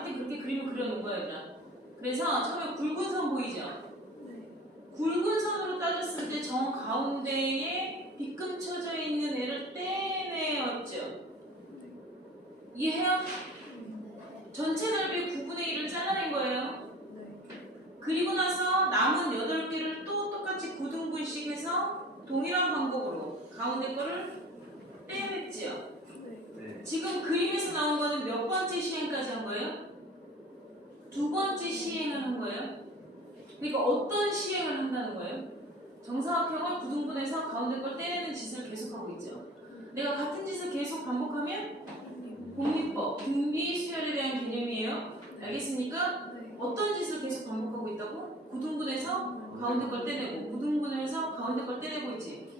하여튼 그렇게 그림을 그려놓은 거야, 얘들아. 그래서 처음에 굵은 선 보이죠? 굵은 선으로 따졌을 때 정 가운데에 빗금 쳐져 있는 애를 떼내었죠. 이해해요? 전체 넓이의 9분의 1을 잘라낸 거예요. 그리고 나서 남은 8개를 또 똑같이 9등분씩 해서 동일한 방법으로 가운데 거를 떼냈지요. 지금 그림에서 나온 거는 몇 번째 시행까지 한 거예요? 2번째 시행을 한 거예요. 그러니까 어떤 시행을 한다는 거예요? 정사각형을 9등분해서 가운데 걸 떼내는 짓을 계속하고 있죠. 내가 같은 짓을 계속 반복하면 공리법, 등비, 수열에 대한 개념이에요. 알겠습니까? 어떤 짓을 계속 반복하고 있다고? 9등분해서 가운데 걸 떼내고 9등분해서 가운데 걸 떼내고 있지.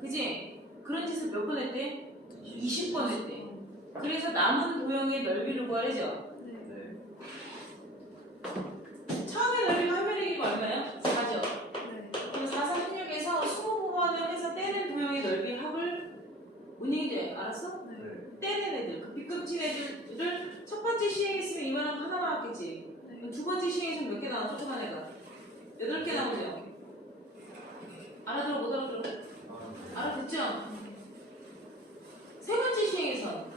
그지? 그런 짓을 몇 번 했대? 20번 했대. 그래서 남은 도형의 넓이를 구하래죠. 처음에 넓이가 하면이기가 얼마예요? 4죠. 그럼 4, 3, 16에서 20번을 해서 떼낸 도형의 넓이 합을 뭔 얘기인지 알았어? 떼낸 애들, 그 빗금친 애들을 첫 번째 시행했으면 이만한 거 하나만 나왔겠지. 두 번째 시행에서 몇 개 나와? 조그만 애가 8개 나오죠. 알아들어 못 알아들어? 알아듣죠? 세 번째 시행에서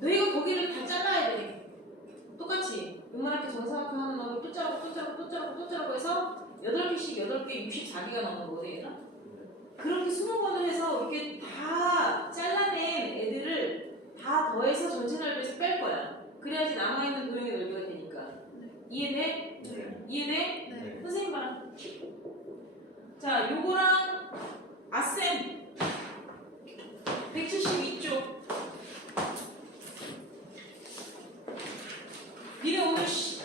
너희가 거기를 다 잘라야 돼. 똑같이 요만하게 정사각형 하는 놈을 또 자르고 해서 8개씩 8개 64개가 나오는 거거든, 얘들아. 그렇게 20번을 해서 이렇게 다 잘라낸 애들을 다 더해서 전체 넓이에서 뺄 거야. 그래야지 남아있는 도형의 넓이가 되니까. 이해돼? 이해돼? 선생님 봐라. 자, 요거랑 아셈 172쪽. 니네 오늘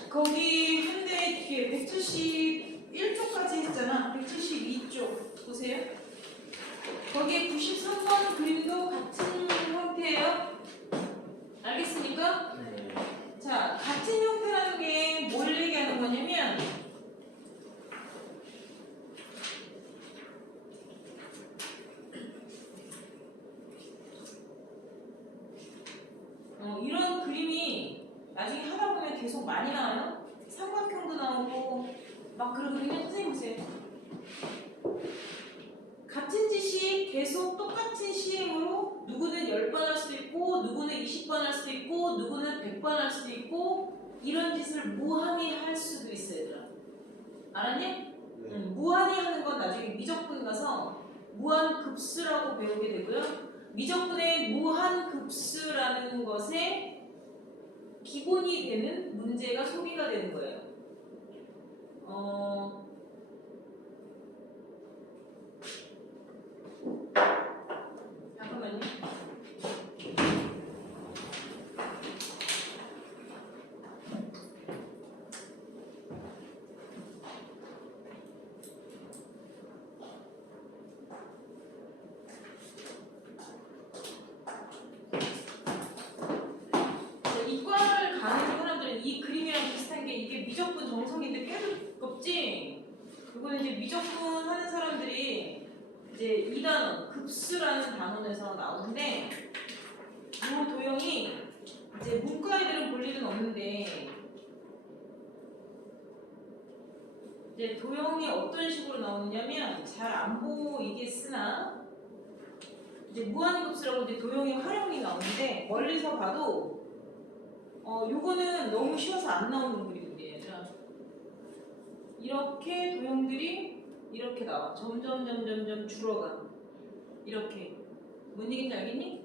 거기 현대 뒤에 171쪽까지 했잖아. 172쪽 보세요. 거기에 93번 그림도 같은 형태예요. 알겠습니까? 자, 같은 형태라는 게 뭘 얘기하는 거냐면 이런 그림이 나중에 하다 보면 계속 많이 나와요. 삼각형도 나오고 막 그러거든요. 선생님 보세요. 같은 짓이 계속 똑같은 시행으로 누구는 10번 할 수도 있고 누구는 20번 할 수도 있고 누구는 100번 할 수도 있고 이런 짓을 무한히 할 수도 있어요. 얘들아. 알았니? 무한히 하는 건 나중에 미적분 가서 무한급수라고 배우게 되고요. 미적분의 무한급수라는 것에 기본이 되는 문제가 소비가 되는 거예요. 잠깐만요. 이과를 가는 사람들은 이 그림이랑 비슷한 게 이게 미적분 정성인데 꽤 두껍지? 이거는 이제 미적분 하는 사람들이 이제 이 단어, 급수라는 단원에서 나오는데 이 도형이 이제 문과 애들은 볼 일은 없는데 이제 도형이 어떤 식으로 나오느냐면 잘 안 보이겠으나 이제 무한급수라고 이제 도형의 활용이 나오는데 멀리서 봐도 요거는 너무 쉬워서 안 나오는 그림인데 얘들아. 이렇게 도형들이 이렇게 나와. 점점 줄어가. 이렇게. 뭔 얘기인지 알겠니?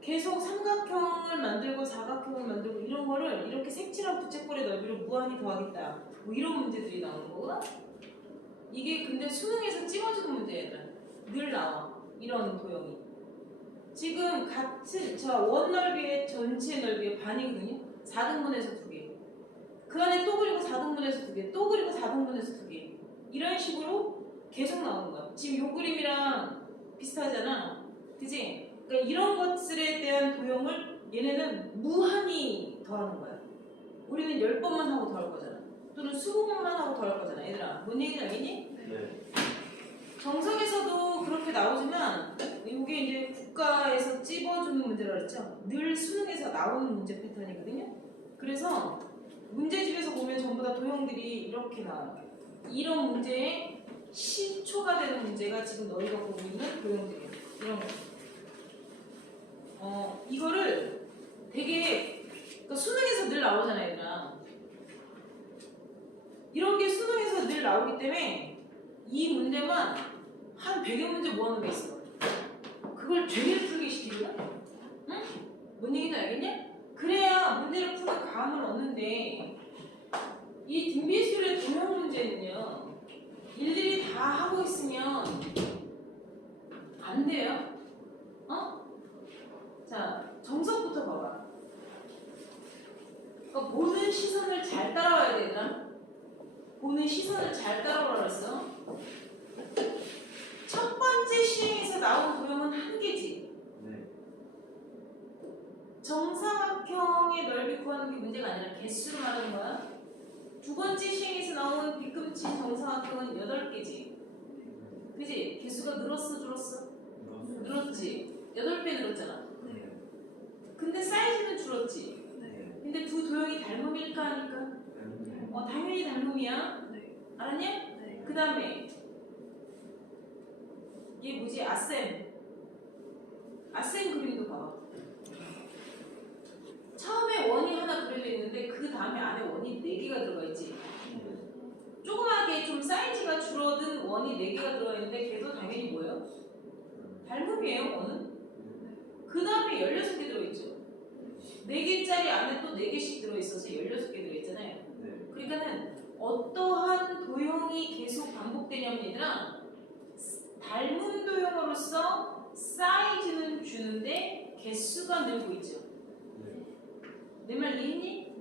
계속 삼각형을 만들고 사각형을 만들고 이런 거를 이렇게 색칠한 부채꼴의 넓이를 무한히 더하겠다. 뭐 이런 문제들이 나오는 거구나? 이게 근데 수능에서 찍어주는 문제야. 늘 나와. 이런 도형이. 지금 같은 원 넓이의 전체 넓이의 반이거든요. 4등분해서 2개. 그 안에 또 그리고 4등분해서 2개. 또 그리고 4등분해서 2개. 이런 식으로 계속 나오는 거야. 지금 요 그림이랑 비슷하잖아. 그지? 그러니까 이런 것들에 대한 도형을 얘네는 무한히 더하는 거야. 우리는 10번만 하고 더할 거잖아. 또는 20번만 하고 더할 거잖아. 얘들아, 뭔 얘기인지 알겠니? 네. 정석에서도 그렇게 나오지만 이게 이제 국가에서 찝어주는 문제라 그랬죠. 늘 수능에서 나오는 문제 패턴이거든요. 그래서 문제집에서 보면 전부 다 도형들이 이렇게 나와요. 이런 문제에 시초가 되는 문제가 지금 너희가 보고 있는 도형들이에요. 이런 거. 이거를 되게 그러니까 수능에서 늘 나오잖아요, 얘들아. 이런 게 수능에서 늘 나오기 때문에 이 문제만 한 100여 문제 모아놓은 게 있어. 그걸 되게 풀게 시키거든? 응? 뭔 얘기인지 알겠냐? 그래야 문제를 푸는 감을 얻는데 이 등비술의 도형 문제는요, 일일이 다 하고 있으면 안 돼요. 자, 정석부터 봐봐. 그러니까 보는 시선을 잘 따라와야 되나? 보는 시선을 잘 따라오라 그랬어. 첫 번째 시행에서 나온 도형은 한 개지. 네. 정사각형의 넓이 구하는 게 문제가 아니라 개수를 말하는 거야. 두 번째 시행에서 나온 빗금친 정사각형은 8개지. 그지? 개수가 늘었어, 줄었어? 늘었지. 8배 늘었잖아. 네. 근데 사이즈는 줄었지. 네. 근데 두 도형이 닮음일까 하니까? 당연히 닮음이야. 알았냐? 네. 그 다음에 이게 뭐지? 아셈 그림도 봐봐. 처음에 원이 하나 그려져 있는데 그 다음에 안에 원이 4개가 들어가 있지. 조그맣게 좀 사이즈가 줄어든 원이 4개가 들어가 있는데 걔도 당연히 뭐예요? 닮음이에요, 원은. 그 다음에 16개 들어있죠. 4개짜리 안에 또 4개씩 들어있어서 16개 들어있잖아요. 네. 그러니까는 어떠한 도형이 계속 반복되냐면 얘들아, 닮은 도형으로서 사이즈는 주는데 개수가 늘고 있죠. 내 말 이해했니?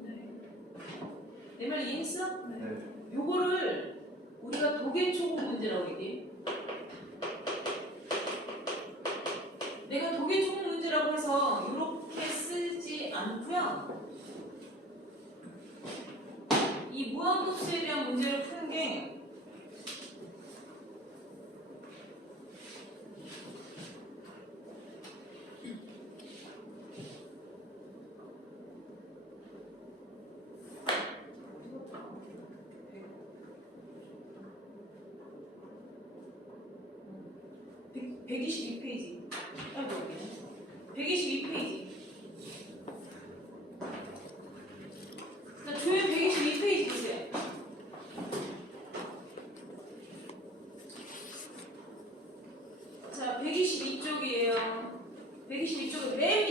내 말 이해했어? 네. 요거를 우리가 도계초고 문제라고 얘기해. 내가 도계초고 문제라고 해서 이렇게 쓰지 않고요. 이 무한급수에 대한 문제를 푸는 게 백 122페이지. 122페이지. 자, 조연 122페이지 보세요. 자, 122쪽이에요. 122쪽은 맨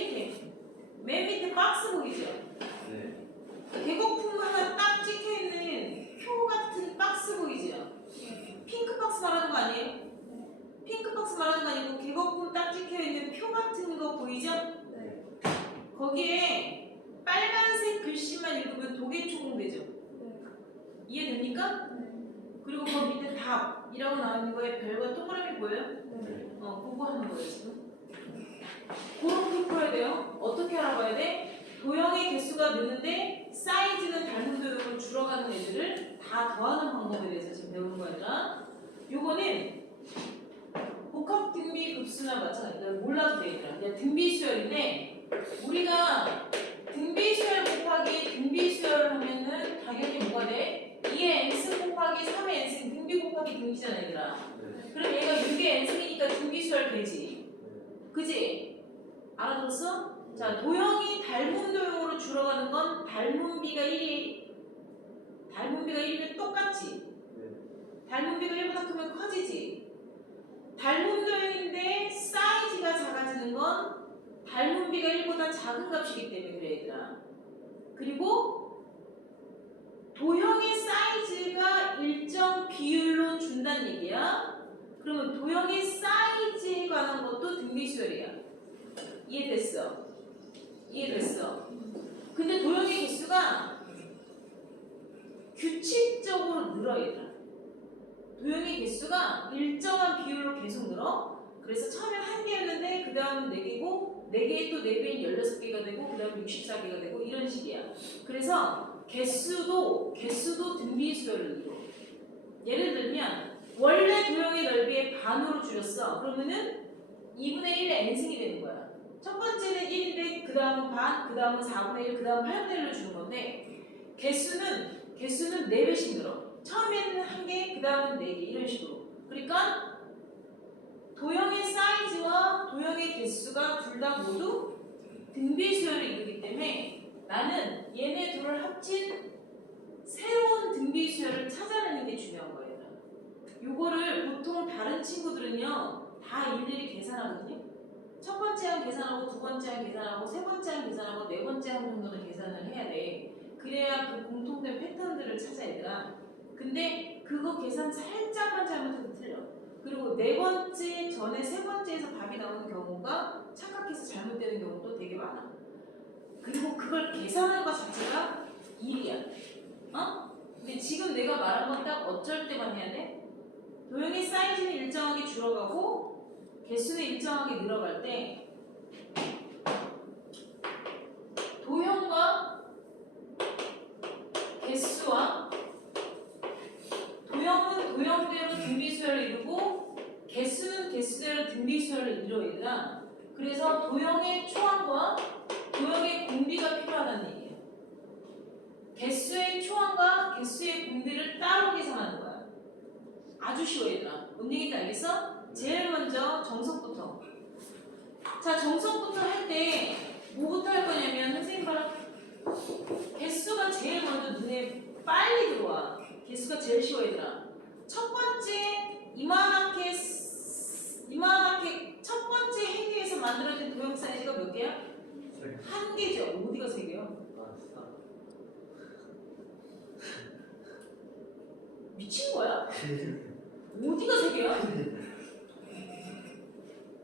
밑에 박스 보이죠? 네. 계곡품 하나 딱 찍혀있는 표 같은 박스 보이죠? 핑크 박스 말하는 거 아니에요? 핑크 박스 말하는 거 아니고 계곡품 딱 찍혀있는 표 같은 거 보이죠? 네. 거기에 빨간색 글씨만 읽으면 도계초공 되죠? 이해됩니까? 그리고 거기 밑에 답이라고 나오는 거에 별과 동그라미 보여요? 네. 그거 하는 거예요 지금. 그렇게 풀어야 돼요. 어떻게 알아봐야 돼? 도형의 개수가 느는데 사이즈는 닮은 도형으로 줄어가는 애들을 다 더하는 방법에 대해서 지금 배우는 거야. 요거는 복합 등비 급수나 마찬가지다. 몰라도 돼 얘들아. 그냥 등비 수열인데 우리가 등비 수열 곱하기 등비 수열을 하면은 당연히 뭐가 돼? 2의 n승 곱하기 3의 n승 등비 곱하기 등비잖아 얘들아. 네. 그럼 얘가 6의 n승이니까 등비 수열 되지. 그지? 알아들었어? 자, 도형이 닮은 도형으로 줄어가는 건 닮은비가 1이면 똑같지. 닮은비가 1보다 크면 커지지. 닮은 도형인데 사이즈가 작아지는 건 닮은비가 1보다 작은 값이기 때문에 그래 얘들아. 그리고 도형의 사이즈가 일정 비율로 준다는 얘기야. 그러면 도형의 사이즈에 관한 것도 등비수열이야. 이해됐어? 이해됐어? 근데 도형의 개수가 규칙적으로 늘어 얘들아. 도형의 개수가 일정한 비율로 계속 늘어. 그래서 처음엔 1개였는데 그 다음 4개고 4개에 또 4배인 16개가 되고 그 다음 64개가 되고 이런 식이야. 그래서 개수도 등비수열을 이루어. 예를 들면 원래 도형의 넓이의 반으로 줄였어. 그러면은 2분의 1의 n승이 되는 거야. 첫 번째는 1인데 그 다음은 반, 그 다음은 4분의 1, 그 다음 8분의 1로 주는 건데 개수는 4배씩 늘어. 처음에는 1개, 그 다음은 4개 이런 식으로. 그러니까 도형의 사이즈와 도형의 개수가 둘 다 모두 등비수열을 이루기 때문에 나는 얘네 둘을 합친 새로운 등비수열을 찾아내는 게 중요한 거예요. 요거를 보통 다른 친구들은요 다 일일이 계산하거든요. 첫 번째 항 계산하고 두 번째 항 계산하고 세 번째 항 계산하고 네 번째 항 정도는 계산을 해야 돼. 그래야 그 공통된 패턴들을 찾아 얘들아. 근데 그거 계산 살짝만 잘못해도 틀려. 그리고 네 번째 전에 세 번째에서 답이 나오는 경우가 착각해서 잘못되는 경우도 되게 많아. 그리고 그걸 계산하는 것 자체가 일이야. 근데 지금 내가 말한 건 딱 어쩔 때만 해야 돼? 도형의 사이즈는 일정하게 줄어가고 개수는 일정하게 늘어갈 때 도형과 개수와 도형은 도형대로 등비수열을 이루고 개수는 개수대로 등비수열을 이루어야. 그래서 도형의 초항과 도형의 공비가 필요하다는 얘기예요. 개수의 초항과 개수의 공비를 따로 계산하는 거야. 아주 쉬워 얘들아. 뭔 얘기인지 알겠어? 제일 먼저 정석부터. 자, 정석부터 할 때 뭐부터 할 거냐면 선생님 봐라. 개수가 제일 먼저 눈에 빨리 들어와. 개수가 제일 쉬워 얘들아. 첫 번째 이만하게 첫 번째 행위에서 만들어진 도형 사이즈가 몇 개야? 1개죠. 어디가 3개요? 미친 거야? 어디가 3개야?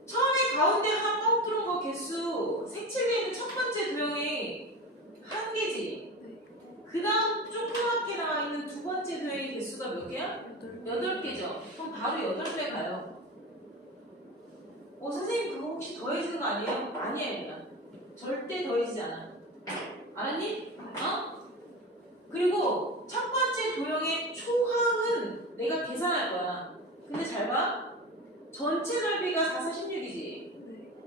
처음에 가운데 한 뻥 뚫은 거 개수 색칠되어 있는 첫 번째 도형이 1개지. 그 다음 조그맣게 나와 있는 두 번째 도형의 개수가 몇 개야? 8개죠. 그럼 바로 8배 가요. 선생님 그거 혹시 더해지는 거 아니에요? 아니야 얘들아. 절대 더해지지 않아. 알았니? 그리고 첫 번째 도형의 초항은 내가 계산할 거야. 근데 잘 봐. 전체 넓이가 4, 4, 16이지.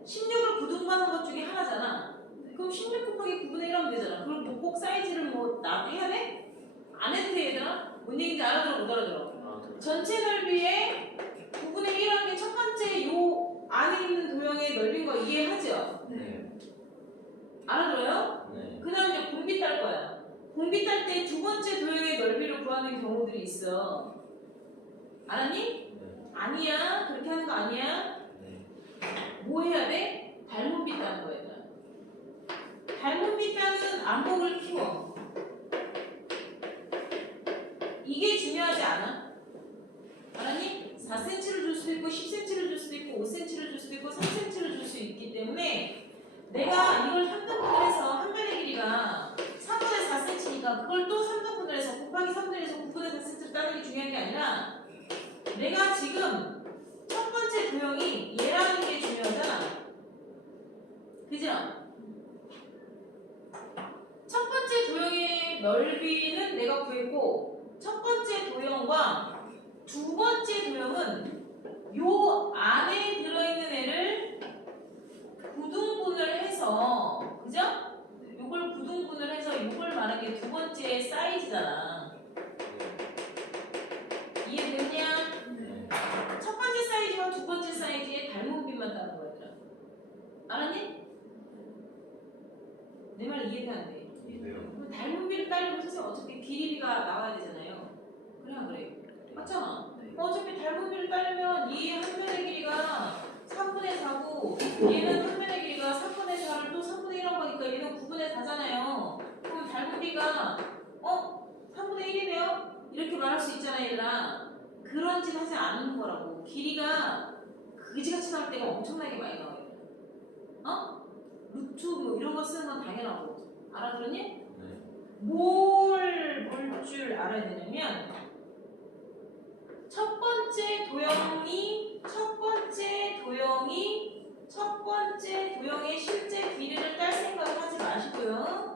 16을 구등분한 것 중에 하나잖아. 그럼 16 곱하기 9분의 1 하면 되잖아. 그럼 뭐 꼭 사이즈를 나 해야 돼? 안 해도 돼 얘들아? 뭔 얘기인지 알아들어 못 알아들어? 전체 넓이의 9분의 1하는 게 첫 번째 요 안에 있는 도형의 넓이인 거 이해하죠? 네. 알아들어요? 네. 그 다음 이제 공비 딸 거야. 공비 딸 때 두 번째 도형의 넓이를 구하는 경우들이 있어. 알았니? 네. 아니야. 그렇게 하는 거 아니야. 네. 뭐 해야 돼? 닮은비 따는 거야. 닮은비 따는 안목을 키워. 이게 중요하지 않아? 알았니? 4cm를 줄 수도 있고 10cm를 줄 수도 있고 5cm를 줄 수도 있고 3cm를 줄 수 있기 때문에 내가 이걸 3등분을 해서 한 변의 길이가 3분의 4cm니까 그걸 또 3등분을 해서 곱하기 3분의 1에서 9분의 4cm를 따는 게 중요한 게 아니라 내가 지금 첫 번째 도형이 얘라는 게 중요하잖아. 그죠? 첫 번째 도형의 넓이는 내가 구했고 첫 번째 도형과 두 번째 도형은 요 안에 들어있는 애를 구등분을 해서 그죠? 요걸 구등분을 해서 요걸 말하는 게 두 번째 사이즈잖아. 이해됐냐? 네. 첫 번째 사이즈와 두 번째 사이즈의 닮은비만 따는 거야. 알았니? 내 말 이해가 안 돼. 이해돼요. 닮은비를 따려면 선생님 어차피 길이비가 나와야 되잖아요. 그래 안 그래? 맞잖아. 어차피 닮은비를 따려면 이 한 변의 길이가 3분의 4고 얘는 한 변의 길이가 3분의 4를 또 3분의 1한 거니까 얘는 9분의 4잖아요. 그럼 닮은비가 3분의 1이네요? 이렇게 말할 수 있잖아 얘들아. 그런 짓 하지 않는 거라고. 길이가 그지같이 나올 때가 엄청나게 많이 나와요. 루트 뭐 이런 거 쓰는 건 당연하고. 알아들었니? 네. 뭘 볼 줄 알아야 되냐면 첫 번째 도형의 실제 길이를 딸 생각을 하지 마시고요.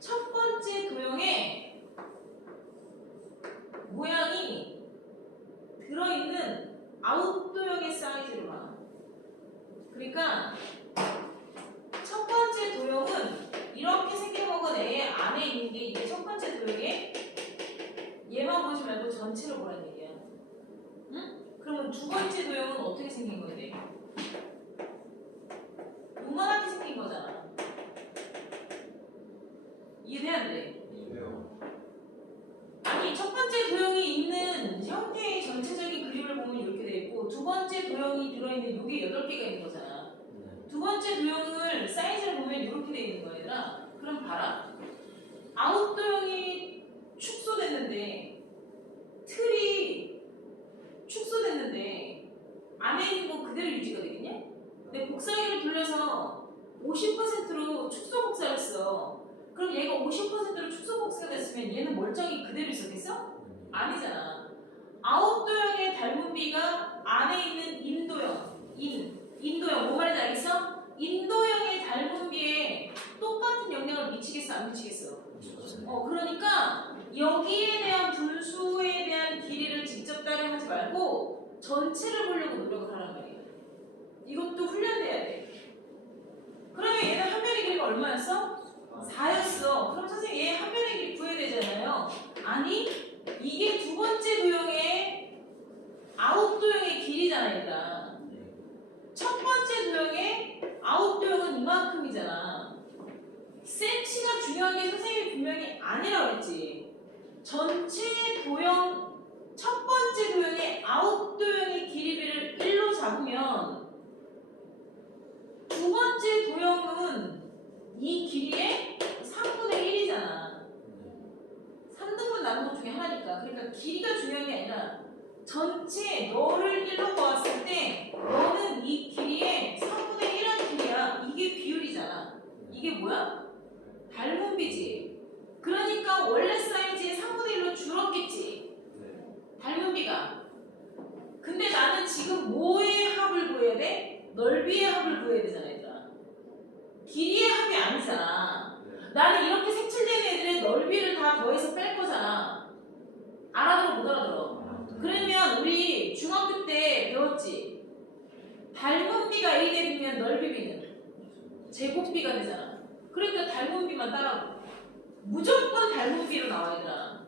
첫 번째 도형의 모양이 들어있는 아웃도형의 사이즈로 봐. 그러니까 첫 번째 도형은 이렇게 생겨먹은 이제 첫 번째 도형에 얘만 보지 말고 전체를 보라는 얘기야. 응? 그러면 두 번째 도형은 어떻게 생긴 건데? 요만하게 생긴 거잖아. 이해돼야 안 돼? 이해요. 아니 첫 번째 도형이 있는 형태의 전체적인 그림을 보면 이렇게 돼 있고 두 번째 도형이 들어있는 요게 8개가 있는 거잖아. 두 번째 도형을 사이즈를 보면 이렇게 돼 있는 거야 얘들아. 그럼 봐라. 아웃 도형이 축소됐는데 틀이 축소됐는데 안에 있는 거 그대로 유지가 되겠냐? 근데 복사기를 돌려서 50%로 축소 복사를 했어. 그럼 얘가 50%로 축소 복사가 됐으면 얘는 멀쩡히 그대로 있었겠어? 아니잖아. 아웃 도형의 닮은 비가 안에 있는 인도형, 인도형 뭐 말인지 알겠어? 인도형의 닮은 비에 똑같은 영향을 미치겠어 안 미치겠어? 그러니까 여기에 대한 분수에 대한 길이를 직접 따라하지 말고 전체를 보려고 노력을 하란 말이야. 이것도 훈련돼야 돼. 그러면 얘는 한 면의 길이가 얼마였어? 4였어. 그럼 선생님 얘 한 면의 길이 구해야 되잖아요. 아니 이게 두 번째 도형의 아웃 도형의 길이잖아 얘들아. 첫 번째 도형의 아웃 도형은 이만큼이잖아. 센치가 중요한 게 선생님이 분명히 아니라고 했지. 전체 도형 첫 번째 도형의 아웃 도형의 길이비를 1로 잡으면 두 번째 도형은 이 길이의 3분의 1이잖아. 3등분 나눈 것 중에 하나니까. 그러니까 길이가 중요한 게 아니라 전체 너를 1로 보았을 때 너는 이 길이의 3분의 1한 길이야. 이게 비율이잖아. 이게 뭐야? 닮은 비지. 그러니까 원래 사이즈의 3분의 1로 줄었겠지. 닮은 비가. 근데 나는 지금 뭐의 합을 구해야 돼? 넓이의 합을 구해야 되잖아 얘들아. 길이의 합이 아니잖아. 나는 이렇게 색칠된 애들의 넓이를 다 더해서 뺄 거잖아. 알아들어 못 알아들어? 그러면 우리 중학교 때 배웠지. 닮은 비가 A 대비면 넓이 B는 제곱비가 되잖아. 그러니까 닮은 비만 따라하고 무조건 닮은 비로 나와야 되잖아.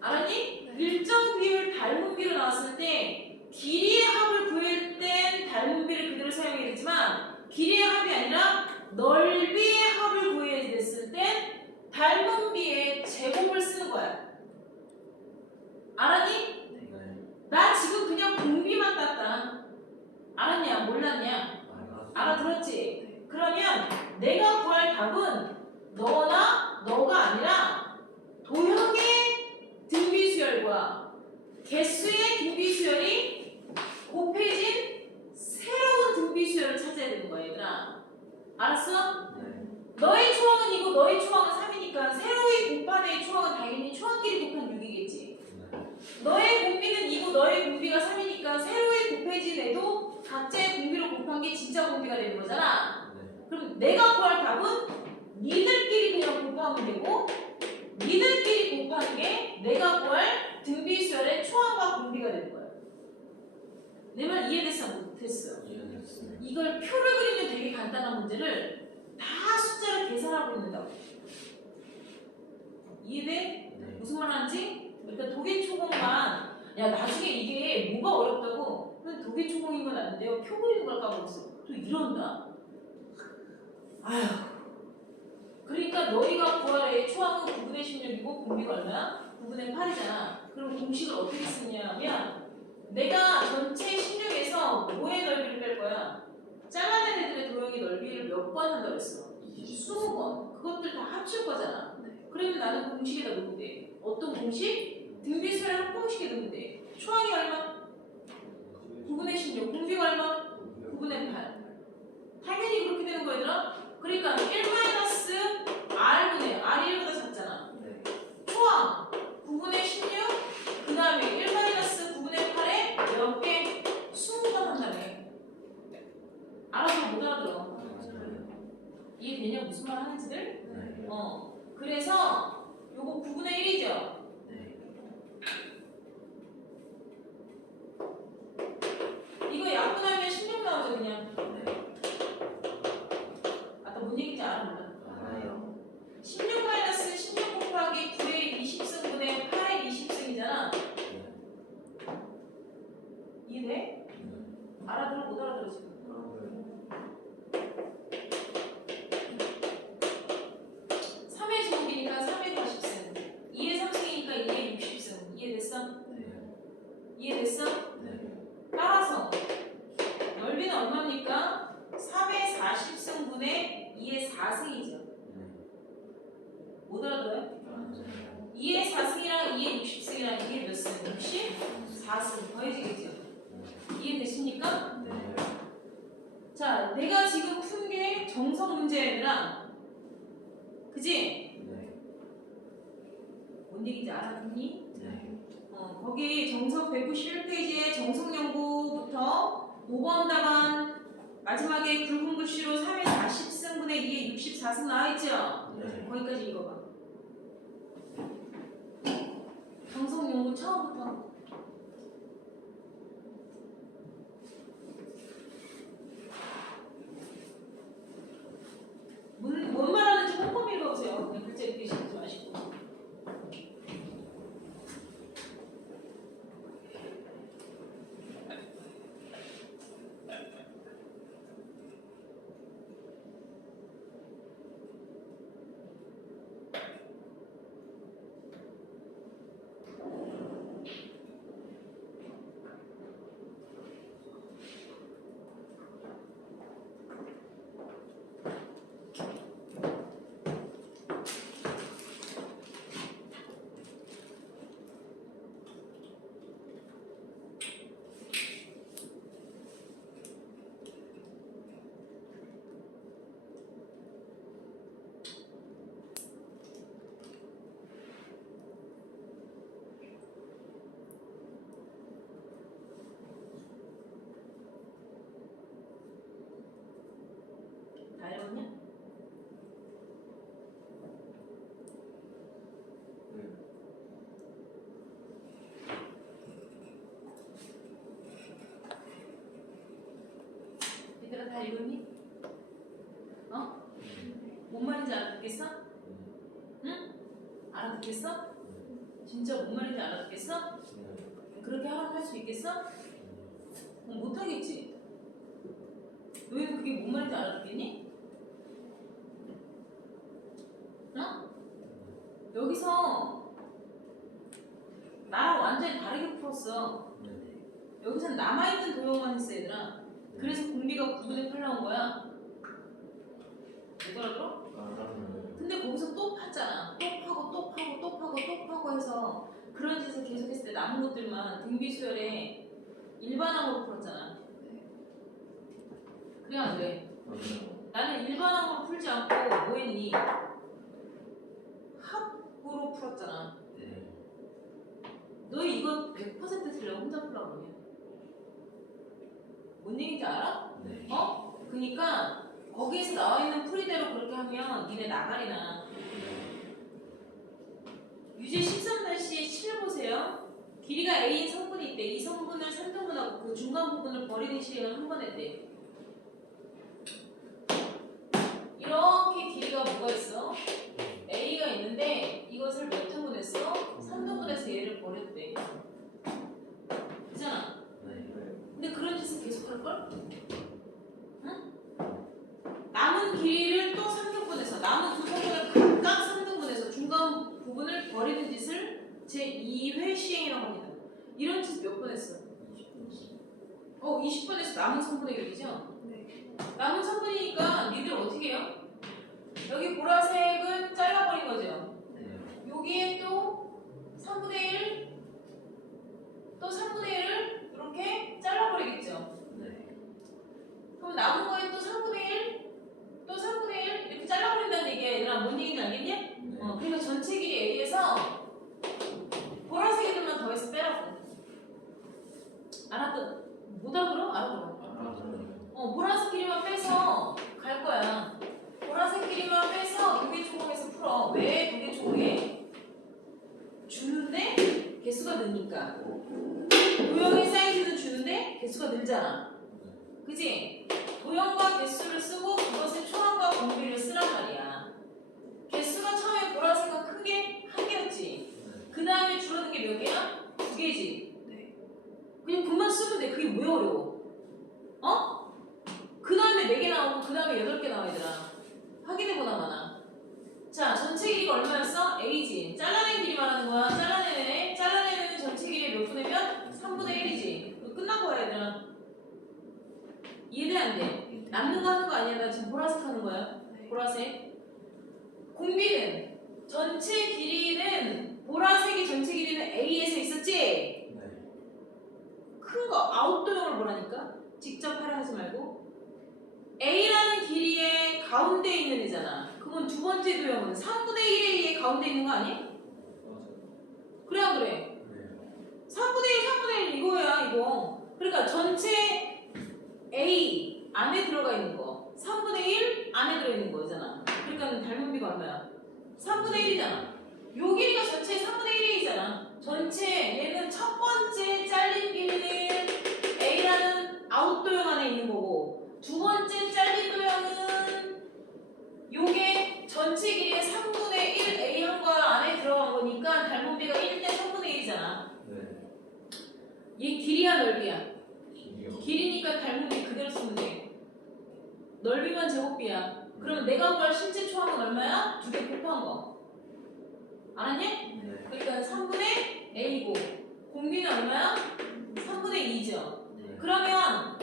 알았니? 일정 비율 닮은 비로 나왔을 때 길이의 합을 구할 땐 닮은 비를 그대로 사용해야 되지만 길이의 합이 아니라 넓이의 합을 구해야 됐을 땐 닮은 비의 제곱을 쓰는 거야. 알았니? 나 지금 그냥 공비만 땄다. 알았냐? 몰랐냐? 알아들었지? 그러면 내가 구할 답은 너가 아니라 도형의 등비수열과 개수의 등비수열이 곱해진 새로운 등비수열을 찾아야 되는 거야 얘들아. 알았어? 너의 초항은 이고 너의 초항은 3이니까 세로의 곱한 애의 초항은 당연히 초항끼리 곱한 6이겠지. 너의 공비는 2고 너의 공비가 3이니까 세로의 곱해진 애도 각자의 공비로 곱한 게 진짜 공비가 되는 거잖아. 그럼 내가 구할 답은 니들끼리 그냥 곱하면 되고 니들끼리 곱하는 게 내가 구할 등비수열의 초항과 공비가 되는 거야. 내 말 이해됐어? 못했어? 이해됐어요. 이걸 표를 그리면 되게 간단한 문제를 다 숫자를 계산하고 있는다고. 이해돼? 네. 무슨 말 하는지? 그러니까 도개초공만 야 나중에 이게 뭐가 어렵다고 그냥 도개초공이면 안 돼요. 표 그리는 걸 까먹었어. 또 이런다. 아휴. 그러니까 너희가 구할의 초항은 9분의 16이고 공비가 얼마야? 9분의 8이잖아. 그럼 공식을 어떻게 쓰냐면 내가 전체 16에서 뭐의 넓이를 뺄 거야? 잘라낸 애들의 도형의 넓이를 몇 번 한다고 했어? 20번. 그것들 다 합칠 거잖아. 그러면 나는 공식에다 넣으면 돼. 어떤 공식? 등비수열 합공식에 넣으면 돼. 초항이 얼마? 9분의 16. 공비가 얼마? 9분의 8. 당연히 그렇게 되는 거 얘들아. 그러니까 1-R분의 R이 1보다 작잖아. 초항 9분의 16. 그 다음에 1-9분의 8에 몇 개? 20번 한다며. 알아서 못 알아들어. 이해되냐 무슨 말 하는지들? 그래서 요거 9분의 1이죠? 이거 약분하면 16 나오죠 그냥. 아까 뭔 얘기인지 알아 몰라? 16 16 곱하기 그지? 네. 뭔 얘기인지 알아듣니? 네. 거기 정석 191페이지에 정석연구부터 5번 답안 마지막에 굵은 글씨로 3의 40승분의 2의 64승 나와있죠? 네. 거기까지 읽어봐. 정석연구 처음부터. 뭔 말하는지 꼼꼼히 읽어보세요. 그냥 글자 읽기 쉽지 마시고. 다 읽었냐? 얘들아 다 읽었니? 뭔 말인지 알아듣겠어? 응? 알아듣겠어? 진짜 뭔 말인지 알아듣겠어? 그렇게 하라고 할 수 있겠어? 못하겠지? 너희는 그게 뭔 말인지 알아듣겠니? 여기서 나랑 완전히 다르게 풀었어. 여기서는 남아있는 도형만 했어 얘들아. 그래서 공비가 9분의 8 나온 거야. 못 알아들어? 근데 거기서 또 팠잖아. 또 파고 해서 그런 짓을 계속했을 때 남은 것들만 등비수열에 일반항으로 풀었잖아. 그래 안 그래? 나는 일반항으로 풀지 않고 뭐 했니? 합으로 풀었잖아. 너 이거 100% 틀려. 혼자 풀라고 그러냐? 뭔 얘기인지 알아? 그니까 거기에서 나와있는 풀이대로 그렇게 하면 니네 나가리나. 유제 13-7 보세요. 길이가 A인 성분이 있대. 이 성분을 3등분하고 그 중간 부분을 버리는 실행을 한 번 했대. 이렇게 길이가 뭐가 있어? A가 있는데 이것을 몇 등분했어? 3등분해서 얘를 버렸대. 그잖아? 근데 그런 짓을 계속 할걸? 응? 남은 길이를 또 3등분해서 남은 두 성분을 각각 3등분해서 중간 부분을 버리는 짓을 제2회 시행이라고 합니다. 이런 짓 몇 번 했어? 20번 해서 남은 성분의 길이죠? 남은 성분이니까 니들 어떻게 해요? 여기 보라색은 잘라버린 거죠? 여기에 또 3분의 1, 또 3분의 1을 이렇게 잘라버리겠죠? 그럼 남은 거에 또 3분의 1, 또 3분의 1 이렇게 잘라버린다는 얘기야. 얘들아 뭔 얘기인지 알겠니? 그러니까 전체 길이 A에서 보라색 애들만 더해서 빼라고. 알아듣? 못 알아들어? 알아들어. 보라색 길이만 빼서 갈 거야. 보라색 길이만 빼서 두 개 초공해서 풀어. 왜 두 개 초공해? 주는데 개수가 느니까. 도형의 사이즈는 주는데 개수가 늘잖아. 그지? 도형과 개수를 쓰고 그것의 초항과 공비를 쓰란 말이야. 개수가 처음에 보라색은 큰 게 한 개였지. 그 다음에 줄어든 게 몇 개야? 두 개지. 그냥 그만 쓰면 돼. 그게 왜 어려워? 그 다음에 4개 나오고 그 다음에 8개 나와 얘들아. 확인해보나 마나. 자, 전체 길이가 얼마였어? A지. 잘라낸 길이 말하는 거야. 잘라내는 전체 길이 몇 분이면? 3분의 1이지. 끝난 거야 얘들아. 이해돼 안 돼? 남는 거 하는 거 아니야? 나 지금 보라색 하는 거야. 보라색. 공비는 전체 길이는 보라색이 전체 길이는 A에서 있었지? 큰 거 아웃도형을 보라니까. 직접 하라 하지 말고. A라는 길이의 가운데 있는 애잖아. 그건 두 번째 도형은 3분의 1에 2의 가운데 있는 거 아니? 그래 안 그래? 3분의 1 이거야 이거. 그러니까 전체 A 안에 들어가 있는 거 3분의 1 안에 들어있는 거잖아. 그러니까 닮은 비가 얼마야? 3분의 1이잖아. 요 길이가 전체 3분의 1이잖아. 전체 얘는 첫 번째 잘린 길이는 A라는 아웃 도형 안에 있는 거고 두 번째 잘린 도형은 요게 전체 길이의 3분의 1 A 한 거 안에 들어간 거니까 닮은 비가 1대 3분의 1이잖아. 얘 길이야 넓이야? 길이니까 닮은 비 그대로 쓰면 돼. 넓이만 제곱비야. 그러면 내가 구할 실제 초항은 얼마야? 두 개 곱한 거. 알았니? 그러니까 3분의 A고 공비는 얼마야? 3분의 2죠. 그러면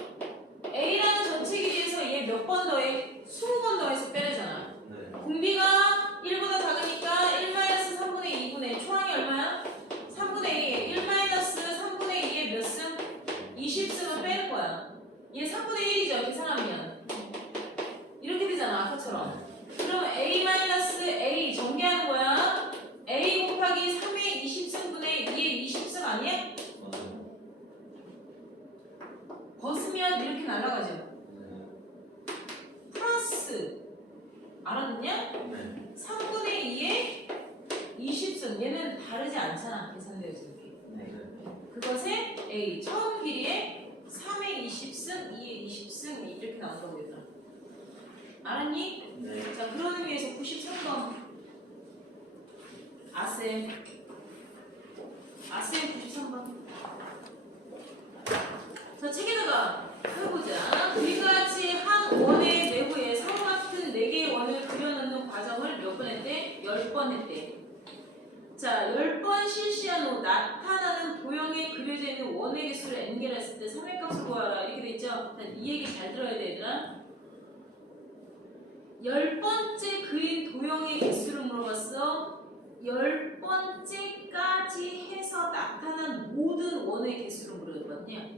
A라는 전체 길이에서 얘 몇 번 더해? 20번 더해서 빼내잖아. 공비가 1보다 작으니까 1-3분의 2분의 초항이 얼마야? 3분의 2에 1-3분의 2에 몇 승? 20승을 빼는 거야. 얘 3분의 1이죠. 계산하면 이렇게 되잖아 아까처럼. 그럼 A-A 정리하는 거야. A 곱하기 3의 20승분의 2의 20승 아니야? 벗으면 이렇게 날아가죠. 플러스 알았느냐? 3분의 2의 20승 얘는 다르지 않잖아. 계산되어서 이렇게. 그것에 A 처음 길이에 3의 20승 2의 20승 이렇게 나온다고 얘들아. 알았니? 자 그런 의미에서 93번 아셈 93번. 자 책에다가 해보자. 위과 같이 한 원의 내부에 서로 같은 4개의 원을 그려넣는 과정을 몇 번 했대? 10번 했대. 자 10번 실시한 후 나타나는 도형에 그려져 있는 원의 개수를 n개라 했을 때 3의 값을 구하라 이렇게 돼 있죠? 이 얘기 잘 들어야 돼 얘들아. 10번째 그린 도형의 개수를 물어봤어. 10번째까지 해서 나타난 모든 원의 개수를 물어봤냐?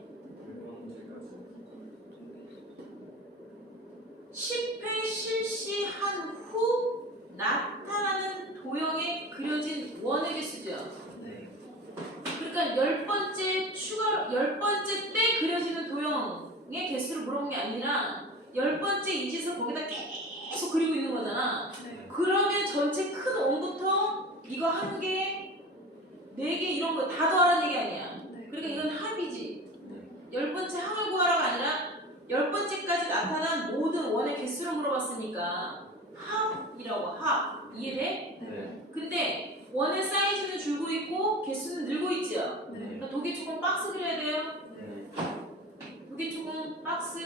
10회 실시한 후 나타나는 도형에 그려진 원의 개수죠. 그러니까 10번째 때 그려지는 도형의 개수를 물어본 게 아니라 10번째 이지에서 거기다 계속 그리고 있는 거잖아. 그러면 전체 큰 원부터 이거 1개, 4개 이런 거 다 더하라는 얘기 아니야. 그러니까 이건 합이지. 10번째 합을 구하라가 아니라 10번째까지 나타난 모든 원의 개수를 물어봤으니까 합이라고 합. 이해돼? 근데 원의 사이즈는 줄고 있고 개수는 늘고 있죠. 그러니까 도기초공 박스 그려야 돼요. 도기초공 박스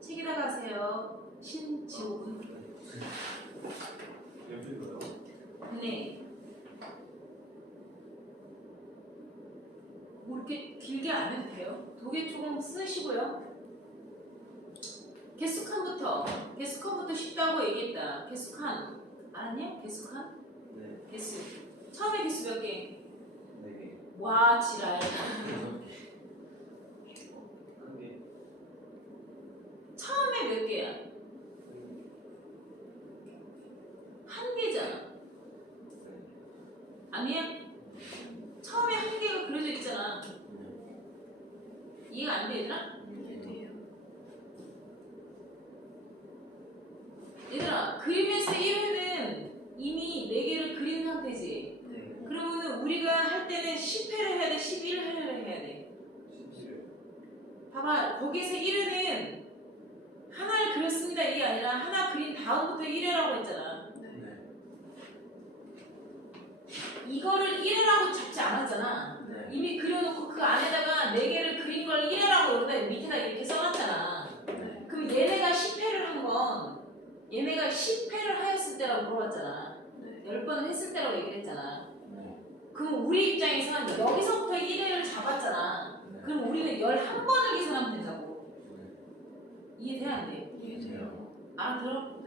책에다가 하세요. 신지옥은. 네. 뭐 이렇게 길게 안 해도 돼요. 도기초공 쓰시고요. 개수칸부터 쉽다고 얘기했다. 개수칸 알았냐? 개수칸? 개수. 처음에 개수 몇 개? 4개. 와 지랄. 처음에 몇 개야? 1개잖아. 아니야? 처음에 1개가 그려져 있잖아. 이해가 안 돼, 얘들아? 얘들아, 그림에서 1회는 이미 4개를 그린 상태지. 그러면은 우리가 할 때는 10회를 해야 돼, 11회를 해야 돼. 봐봐, 거기서 1회는 하나를 그렸습니다 이게 아니라 하나 그린 다음부터 1회라고 했잖아. 이거를 1회라고 잡지 않았잖아. 이미 그려놓고 그 안에다가 4개를 그린 걸 1회라고 여기다 밑에다 이렇게 써놨잖아. 그럼 얘네가 10회를 한 건 얘네가 10회를 하였을 때라고 물어봤잖아. 10번을 했을 때라고 얘기를 했잖아. 그럼 우리 입장에서는 여기서부터 1회를 잡았잖아. 그럼 우리는 11번을 계산하면 된다고. 이해돼 안 돼? 이해돼요. 알아들어?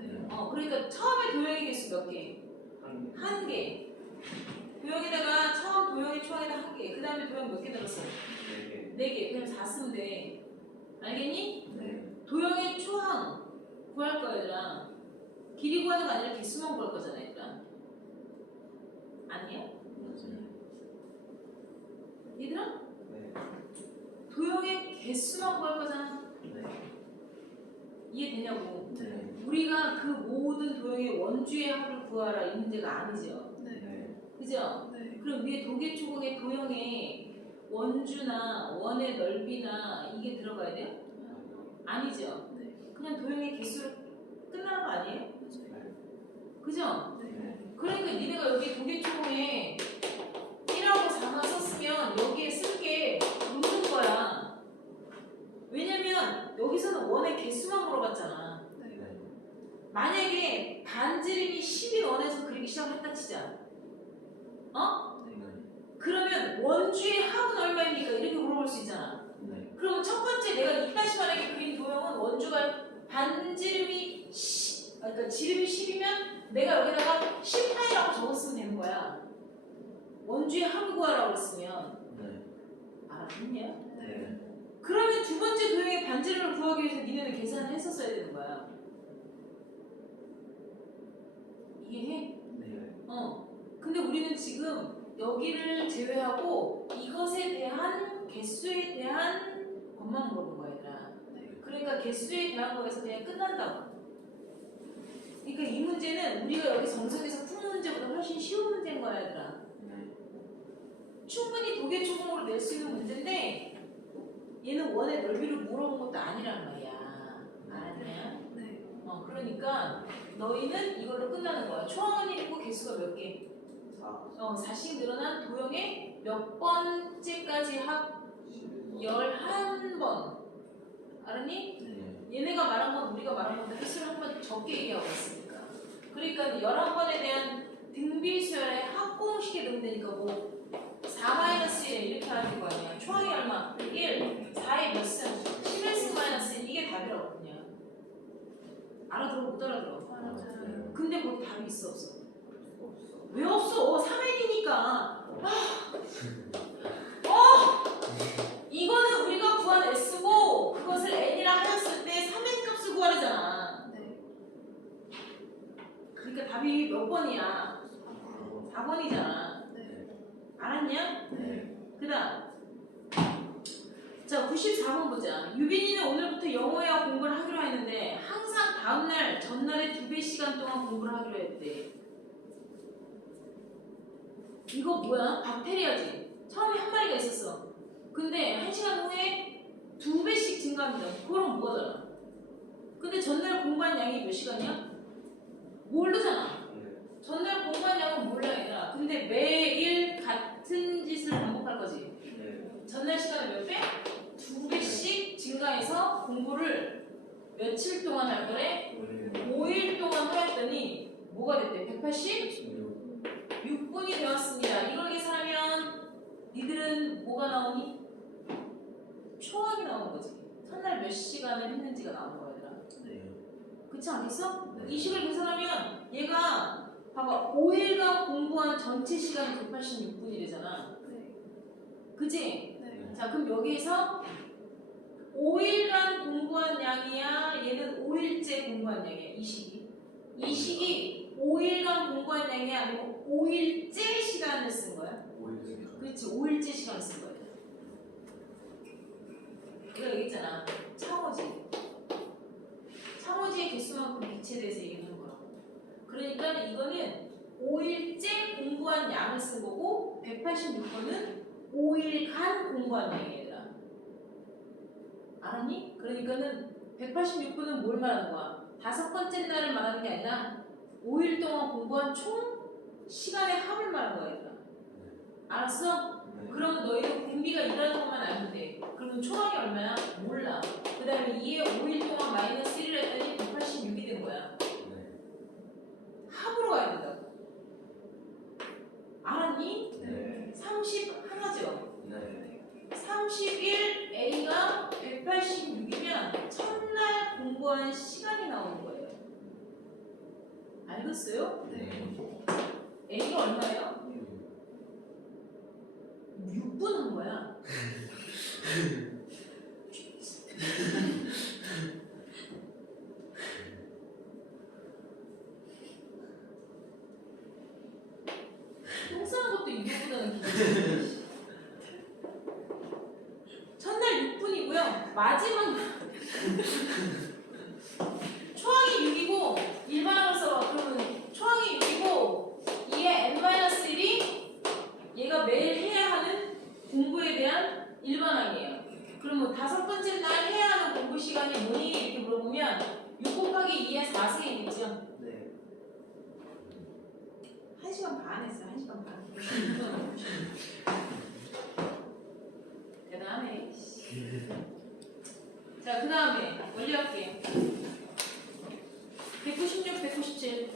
그러니까 처음에 도형의 개수 몇 개? 1개. 도형에다가 처음 도형의 초항에다 1개. 그 다음에 도형 몇 개 들었어? 4개. 그럼 4 쓰면 돼. 알겠니? 도형의 초항 구할 거야 얘들아. 길이 구하는 거 아니라 개수만 구할 거잖아. 아니야? 맞아요. 얘들아? 네. 도형의 개수만 구할 거잖아. 네. 이해되냐고? 네. 우리가 그 모든 도형의 원주의 합을 구하라 이 문제가 아니죠. 네. 그죠? 네. 그럼 위에 도개초공의 도형의 원주나 원의 넓이나 이게 들어가야 돼요? 아니죠. 네. 그냥 도형의 개수로 끝나는 거 아니에요? 맞아요. 그죠? 네. 그러니까 니네가 여기 도개초공에 1하고 4만 썼으면 여기에 쓸 게 없는 거야. 왜냐면 여기서는 원의 개수만 물어봤잖아. 네. 만약에 반지름이 10인 원에서 그리기 시작했다 치자. 어? 네. 그러면 원주의 합은 얼마입니까? 이렇게 물어볼 수 있잖아. 네. 그럼 첫 번째 내가 이따시 만약에 그린 도형은 원주가 반지름이 그러니까 지름이 10이면 내가 여기다가 18이라고 적었으면 되는 거야. 원주의 합을 구하라고 했으면. 네. 알았냐? 네. 그러면 두 번째 도형의 반지름을 구하기 위해서 니네는 계산을 했었어야 되는 거야. 이해해? 네. 근데 우리는 지금 여기를 제외하고 이것에 대한 개수에 대한 것만 물어본 거야, 얘들아. 그러니까 개수에 대한 거에서 그냥 끝난다고. 그러니까 이 문제는 우리가 여기 정석에서 푸는 문제보다 훨씬 쉬운 문제인 거야, 얘들아. 네. 충분히 도개초공으로 낼 수 있는 문제인데 얘는 원의 넓이를 물어본 것도 아니란 말이야. 알았냐? 네. 그러니까 너희는 이걸로 끝나는 거야. 초항은 1이고 개수가 몇 개? 4. 4씩 늘어난 도형의 몇 번째까지 합? 11번. 알았니? 네. 얘네가 말한 건 우리가 말한 건데 횟수를 한 번 적게 얘기하고 있으니까. 그러니까 11번에 대한 등비수열의 합공식에 넣으면 되니까 뭐 4-1 이렇게 하는 거 아니야. 초항이 얼마? 1, 4의 몇 승? 11승 마이너스 1 이게 답이라고 그냥. 알아들어 못 알아들어? 알아요. 근데 거기 답이 있어 없어? 없어. 왜 없어? 3N이니까. 이거는 우리가 구한 S고 그것을 N이라 하였을 때 3N 값을 구하려잖아. 네. 그러니까 답이 몇 번이야? 4번이잖아. 네. 알았냐? 네. 그 다음 자 94번 보자. 유빈이는 오늘부터 영어회화 공부를 하기로 했는데 항상 다음날 전날에 2배 시간 동안 공부를 하기로 했대. 이거 뭐야? 박테리아지. 처음에 한 마리가 있었어. 근데 1시간 후에 2배씩 증가합니다. 그거랑 뭐가 달라? 근데 전날 공부한 양이 몇 시간이야? 모르잖아. 네. 전날 공부한 양은 몰라 얘들아. 근데 매일 같은 짓을 반복할 거지. 네. 전날 시간을 몇 배? 2배씩 증가해서 공부를 며칠 동안 할 거래? 5일 동안 하였더니 뭐가 됐대? 186분이 되었습니다. 이걸 계산하면 니들은 뭐가 나오니? 초항이 나오는 거지. 첫날 몇 시간을 했는지가 나오는 거야 얘들아. 네. 그렇지 않겠어? 네. 이 식을 계산하면 얘가 봐봐 5일간 공부한 전체 시간이 186분이래잖아. 네. 그치? 네. 자 그럼 여기에서 5일간 공부한 양이야 얘는 5일째 공부한 양이야 이 시기. 이 시기 5일간 공부한 양이 아니고 5일째 시간을 쓴 거야. 5일. 그렇지 5일째 시간을 쓴 거야. 우리가 얘기했잖아 창호지. 창호지의 개수만큼 빛에 대해서 얘기하는 거라고. 그러니까 이거는 5일째 공부한 양을 쓴 거고 186번은 5일간 공부한 양이야 얘들아. 알았니? 그러니까는 186번은 뭘 말하는 거야? 5번째 날을 말하는 게 아니라 5일 동안 공부한 총 시간의 합을 말하는 거야 얘들아. 알았어? 네. 그러면 너희는 공비가 일하는 것만 알면 돼. 그러면 초항이 얼마야? 몰라. 그 다음에 2에 5일 동안 마이너스 1을 했더니 186이 된 거야. 네. 합으로 가야 된다고. 알았니? 네. 31죠. 네. 31 A가 186이면 첫날 공부한 시간이 나오는 거예요. 알겠어요? 네. A가 얼마예요? 6분 한 거야. 똥 때는 기다려. 첫날 6분이고요. 마지막 초항이 6이고 일반으로서 그러면 초항이 6이고 이게 n-1이 얘가 매일 해야 하는 공부에 대한 일반항이에요. 그럼 뭐 5번째 날 해야 하는 공부 시간이 뭐니? 이렇게 물어보면 6 곱하기 2에 4승이겠죠? 네. 1시간 반 했어. 1시간 반. 대단하네. 자, 그 다음에 원리할게요. 196, 197.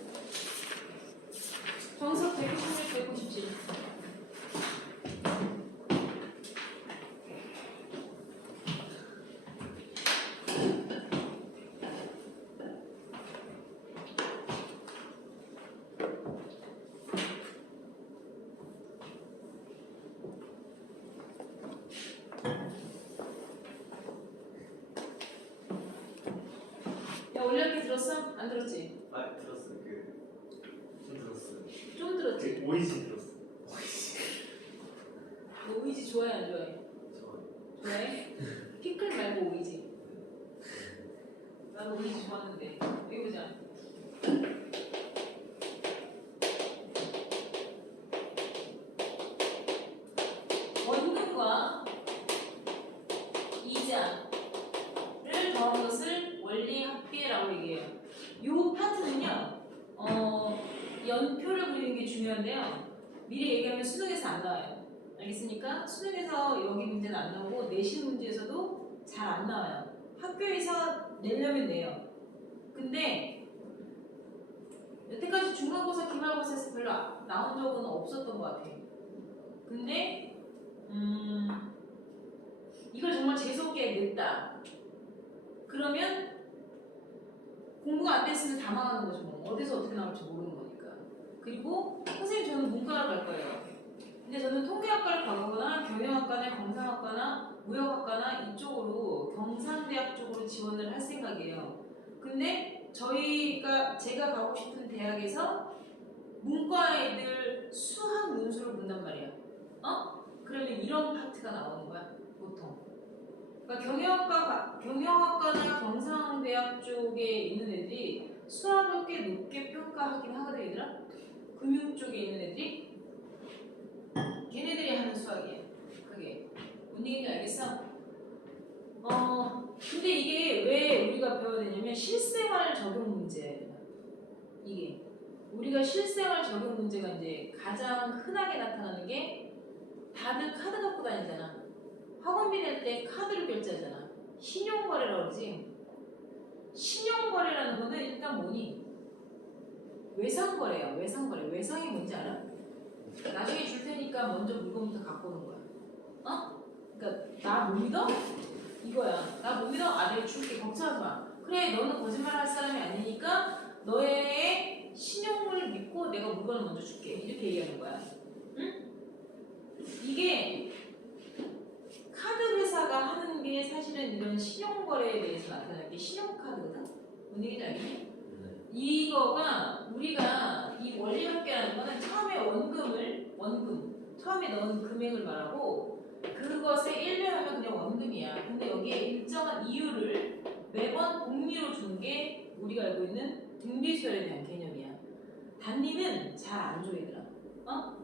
정석 196, 197. 야, 원리할게 들었어? 안 들었지? 아 들었어요. 좀 들었어요. 좀 들었지? 오이지 들었어요. 너 오이지 좋아해 안 좋아해? 좋아해? 피클 말고 오이지. 나도 오이지 좋아하는데. 여기 보자. 원금과 이자를 더한 것을 원리 합계라고 얘기해요. 이 파트는요, 연표를 그리는 게 중요한데요. 미리 얘기하면 수능에서 안 나와요. 알겠습니까? 수능에서 여기 문제는 안 나오고 내신 문제에서도 잘 안 나와요. 학교에서 내려면 내요. 근데 여태까지 중간고사, 기말고사에서 별로 나온 적은 없었던 것 같아요. 근데 이걸 정말 재수없게 냈다. 그러면 공부가 안 됐으면 다 망하는 거죠. 뭐. 어디서 어떻게 나올지 모르는 거니까. 그리고 선생님 저는 문과를 갈 거예요. 근데 저는 통계학과를 가거나 경영학과나 경상학과나 무역학과나 이쪽으로 경상대학 쪽으로 지원을 할 생각이에요. 근데 제가 가고 싶은 대학에서 문과 애들 수학 논술을 본단 말이야. 그러면 이런 파트가 나오는 거야, 보통. 그러니까 경영학과나 경상대학 쪽에 있는 애들이 수학을 꽤 높게 평가하긴 하거든, 얘들아. 금융 쪽에 있는 애들이 걔네들이 하는 수학이에요. 그게 뭔 얘기인지 알겠어? 근데 이게 왜 우리가 배워야 되냐면 실생활 적용 문제예요. 이게 우리가 실생활 적용 문제가 이제 가장 흔하게 나타나는 게 다들 카드 갖고 다니잖아. 학원비 낼 때 카드로 결제하잖아. 신용거래라고 그러지. 신용거래라는 거는 일단 뭐니? 외상거래야. 외상거래. 외상이 뭔지 알아? 나중에 줄 테니까 먼저 물건부터 갖고 오는 거야. 그러니까 나 못 믿어? 이거야. 나 못 믿어? 내가 줄게. 걱정하지 마. 그래, 너는 거짓말 할 사람이 아니니까 너의 신용을 믿고 내가 물건을 먼저 줄게. 이렇게 얘기하는 거야. 응? 이게 카드 회사가 하는 게 사실은 이런 신용거래에 대해서 나타나는 게 신용카드거든? 뭔 얘기인지 알겠니? 이거가 우리가 이 원리합계라는 거는 처음에 처음에 넣은 금액을 말하고 그것에 일배하면 그냥 원금이야. 근데 여기에 일정한 이유를 매번 복리로 주는 게 우리가 알고 있는 등비수열에 대한 개념이야. 단리는 잘 안 줘, 얘들아.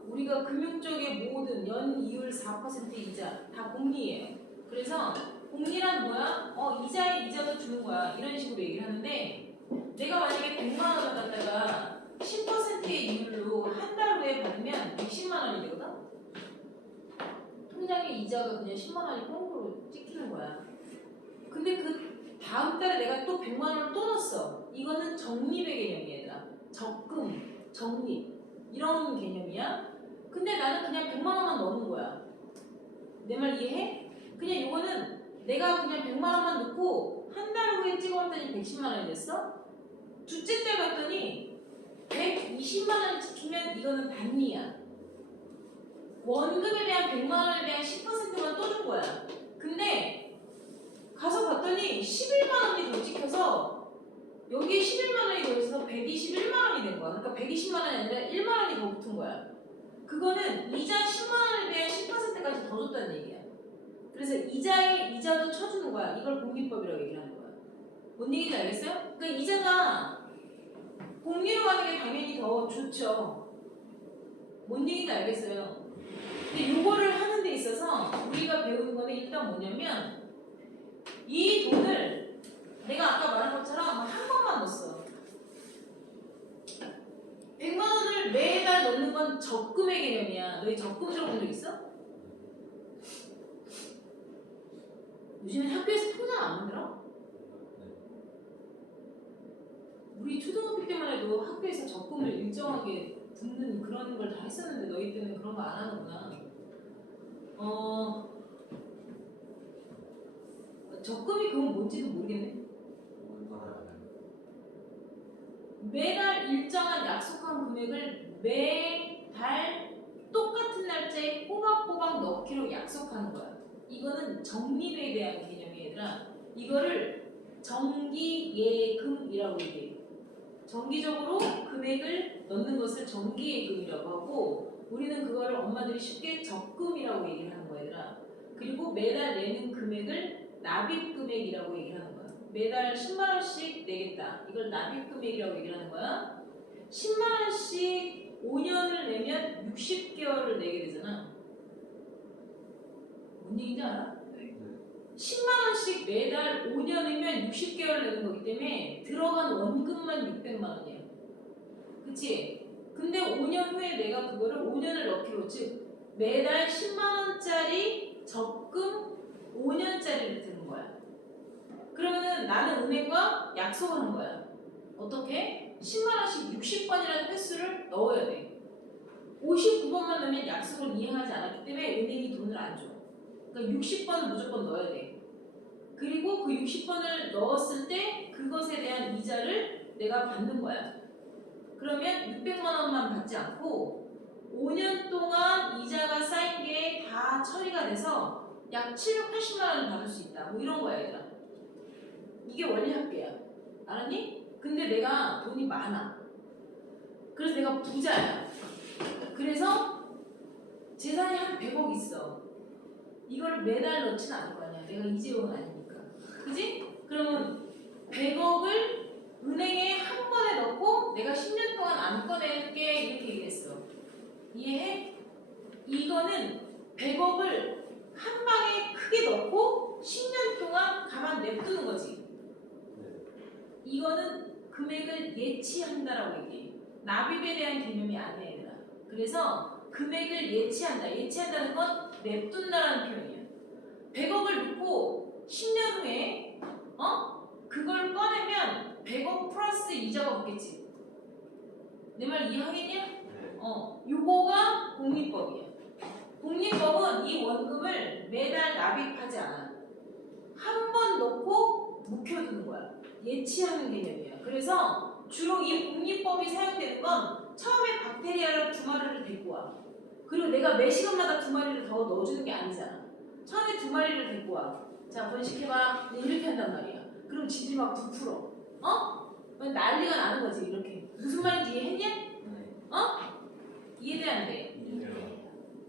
우리가 금융 쪽의 모든 연 이율 4% 이자 다 복리예요. 그래서 복리란 뭐야? 이자에 이자도 주는 거야. 이런 식으로 얘기를 하는데 내가 만약에 100만 원을 갖다가 10%의 이율로 한 달 후에 받으면 110만 원이 되거든? 통장에 이자가 그냥 10만 원이 꽁으로 찍히는 거야. 근데 그 다음 달에 내가 또 100만 원을 또 넣었어. 이거는 적립의 개념이야, 얘들아. 적금, 적립 이런 개념이야. 근데 나는 그냥 100만 원만 넣는 거야. 내 말 이해해? 그냥 이거는 내가 그냥 100만 원만 넣고 한 달 후에 찍어봤더니 110만 원이 됐어? 둘째 때 봤더니 120만 원이 찍히면 이거는 단리야. 원금에 대한 100만 원에 대한 10%만 또 준 거야. 근데 가서 봤더니 11만 원이 더 찍혀서 여기에 11만 원이 더 있어서 121만 원이 된 거야. 그러니까 120만 원이 아니라 1만 원이 더 붙은 거야. 그거는 이자 10만 원에 대한 10%까지 더 줬다는 얘기야. 그래서 이자도 쳐주는 거야. 이걸 복리법이라고 얘기하는 거야. 뭔 얘기인지 알겠어요? 그러니까 이자가 복리로 가는 게 당연히 더 좋죠. 뭔 얘기인지 알겠어요? 근데 요거를 하는 데 있어서 우리가 배우는 거는 일단 뭐냐면 이 돈을 내가 아까 말한 것처럼 한 번만 넣었어. 100만 원을 매달 넣는 건 적금의 개념이야. 너희 적금 들어본 적 있어? 요즘엔 학교에서 통장 안 만들어? 우리 초등학교 때만 해도 학교에서 적금을 일정하게 붓는 그런 걸 다 했었는데 너희 때는 그런 거 안 하는구나. 적금이 그건 뭔지도 모르겠네. 매달 일정한 약속한 금액을 매달 똑같은 날짜에 꼬박꼬박 넣기로 약속하는 거야. 이거는 적립에 대한 개념이야, 얘들아. 이거를 정기예금이라고 얘기해. 정기적으로 금액을 넣는 것을 정기예금이라고 하고, 우리는 그거를 엄마들이 쉽게 적금이라고 얘기를 하는 거야, 얘들아. 그리고 매달 내는 금액을 납입금액이라고 얘기를 하는 거야. 매달 10만 원씩 내겠다. 이걸 납입금액이라고 얘기를 하는 거야. 10만 원씩 5년을 내면 60개월을 내게 되잖아. 뭔 얘기인지 알아? 10만 원씩 매달 5년이면 60개월을 내는 거기 때문에 들어간 원금만 600만 원이야. 그치? 근데 5년 후에 내가 그거를 5년을 넣기로, 즉 매달 10만 원짜리 적금 5년짜리를 드는 거야. 그러면은 나는 은행과 약속을 한 거야. 어떻게? 10만 원씩 60번이라는 횟수를 넣어야 돼. 59번만 넣으면 약속을 이행하지 않았기 때문에 은행이 돈을 안 줘. 그러니까 60번을 무조건 넣어야 돼. 그리고 그 60번을 넣었을 때 그것에 대한 이자를 내가 받는 거야. 그러면 600만 원만 받지 않고 5년 동안 이자가 쌓인 게 다 처리가 돼서 약 780만 원을 받을 수 있다. 뭐 이런 거야, 얘들아. 이게 원리 합계야. 알았니? 근데 내가 돈이 많아. 그래서 내가 부자야. 그래서 재산이 한 100억 있어. 이걸 매달 넣지는 않을 거 아니야. 내가 이재용은 아니니까. 그지? 그러면 100억을 은행에 한 번에 넣고 내가 10년 동안 안 꺼낼게 이렇게 얘기했어. 이해해? 이거는 100억을 한 방에 크게 넣고 10년 동안 가만 냅두는 거지. 이거는 금액을 예치한다라고 얘기해. 납입에 대한 개념이 아니야, 얘들아. 그래서 금액을 예치한다. 예치한다는 건 냅둔다라는 표현이야. 100억을 넣고 10년 후에 그걸 꺼내면 100억 플러스 이자가 붙겠지. 내 말 이해하겠냐? 요거가 복리법이야. 복리법은 이 원금을 매달 납입하지 않아. 한 번 넣고 묵혀두는 거야. 예치하는 개념이야. 그래서 주로 이 복리법이 사용되는 건 처음에 박테리아를 2마리를 데리고 와. 그리고 내가 매 시간마다 2마리를 더 넣어주는 게 아니잖아. 처음에 2마리를 데리고 와. 자, 번식해봐. 이렇게 한단 말이야. 그럼 지들이 막 부풀어. 난리가 나는 거지, 이렇게. 무슨 말인지 이해했냐? 이해돼, 안 돼?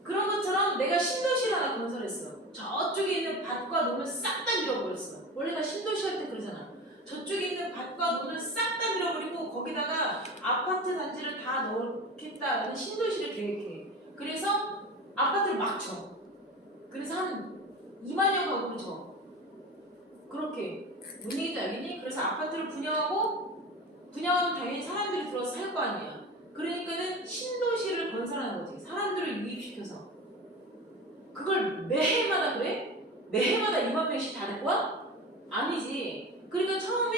그런 것처럼 내가 신도시를 하나 건설했어. 저쪽에 있는 밭과 논을 싹 다 밀어버렸어. 원래 나 신도시 할 때 그러잖아. 저쪽에 있는 밭과 논을 싹 다 밀어버리고 거기다가 아파트 단지를 다 넣겠다라는 신도시를 계획해. 그래서 아파트를 막 쳐. 그래서 한 2만여 가구를 쳐. 그렇게. 뭔 얘기인지 알겠니? 그래서 아파트를 분양하면 당연히 사람들이 들어와서 살 거 아니야. 그러니까는 신도시를 건설하는 거지. 사람들을 유입시켜서. 그걸 매해마다 그래? 매해마다 2만 명씩 다 데리고 와? 아니지. 그러니까 처음에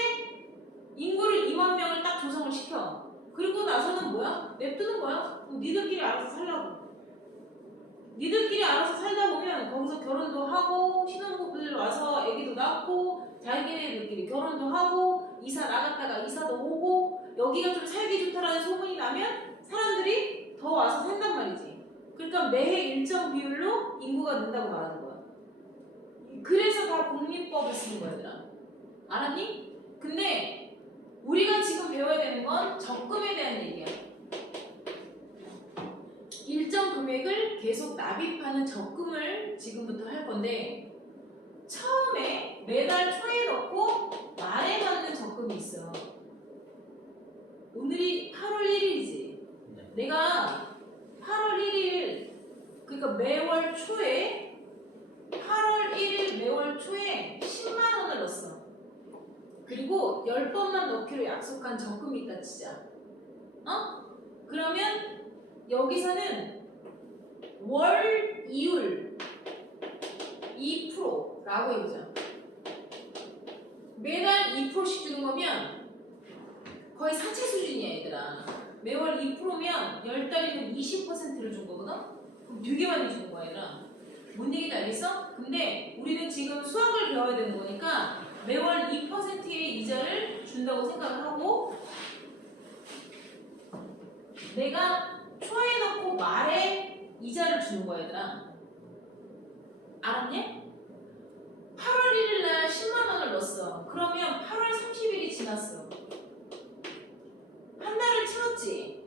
인구를 2만 명을 딱 조성을 시켜. 그리고 나서는 뭐야? 냅두는 거야. 니들끼리 알아서 살라고. 니들끼리 알아서 살다 보면 거기서 결혼도 하고 신혼부부들 와서 애기도 낳고 자기네들끼리 결혼도 하고 이사 나갔다가 이사도 오고 여기가 좀 살기 좋다라는 소문이 나면 사람들이 더 와서 산단 말이지. 그러니까 매해 일정 비율로 인구가 는다고 말하는 거야. 그래서 다 복리법을 쓰는 거야, 얘들아. 알았니? 근데 우리가 지금 배워야 되는 건 적금에 대한 얘기야. 일정 금액을 계속 납입하는 적금을 지금부터 할 건데 처음에 매달 초에 넣고 말에 받는 적금이 있어. 오늘이 8월 1일이지. 네. 내가 8월 1일 그러니까 매월 초에 8월 1일 매월 초에 10만 원을 넣었어. 그리고 10번만 넣기로 약속한 적금이 있다 치자. 그러면 여기서는 월 이율 2%라고 해보자. 매달 2%씩 주는 거면 거의 사채 수준이야 얘들아. 매월 2%면 10달이면 20%를 준 거거든? 그럼 되게 많이 주는 거야 얘들아. 뭔 얘기인지 알겠어? 근데 우리는 지금 수학을 배워야 되는 거니까 매월 2%의 이자를 준다고 생각을 하고 내가 초에 넣고 말에 이자를 주는 거야 얘들아. 알았냐? 8월 1일 날 10만 원을 넣었어. 그러면 8월 30일이 지났어. 한 달을 채웠지.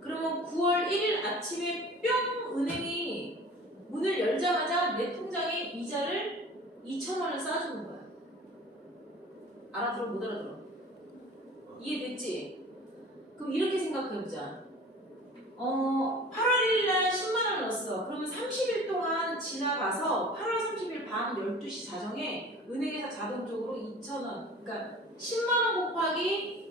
그러면 9월 1일 아침에 뿅 은행이 문을 열자마자 내 통장에 이자를 2,000원을 쌓아주는 거야. 알아들어 못 알아들어? 이해됐지? 그럼 이렇게 생각해보자. 8월 1일 날 10만 원을 넣었어. 그러면 30일 동안 지나가서 8월 30일 밤 12시 자정에 은행에서 자동적으로 2,000원, 그러니까 10만 원 곱하기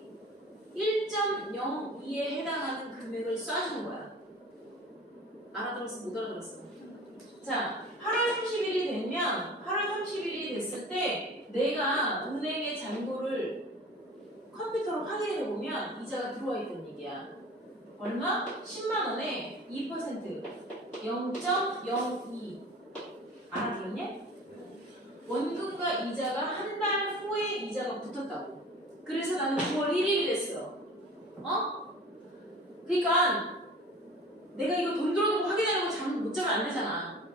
1.02에 해당하는 금액을 쏴주는 거야. 알아들었어? 못 알아들었어? 자, 8월 30일이 되면 8월 30일이 됐을 때 내가 은행의 잔고를 컴퓨터로 확인해 보면 이자가 들어와 있다는 얘기야. 얼마? 10만 원에 2% 0.02 알아들었냐? 원금과 이자가 한 달 후에 이자가 붙었다고. 그래서 나는 9월 1일이 됐어. 그러니까 내가 이거 돈 들어오는 거 확인하는 거 잠 못 자면 안 되잖아.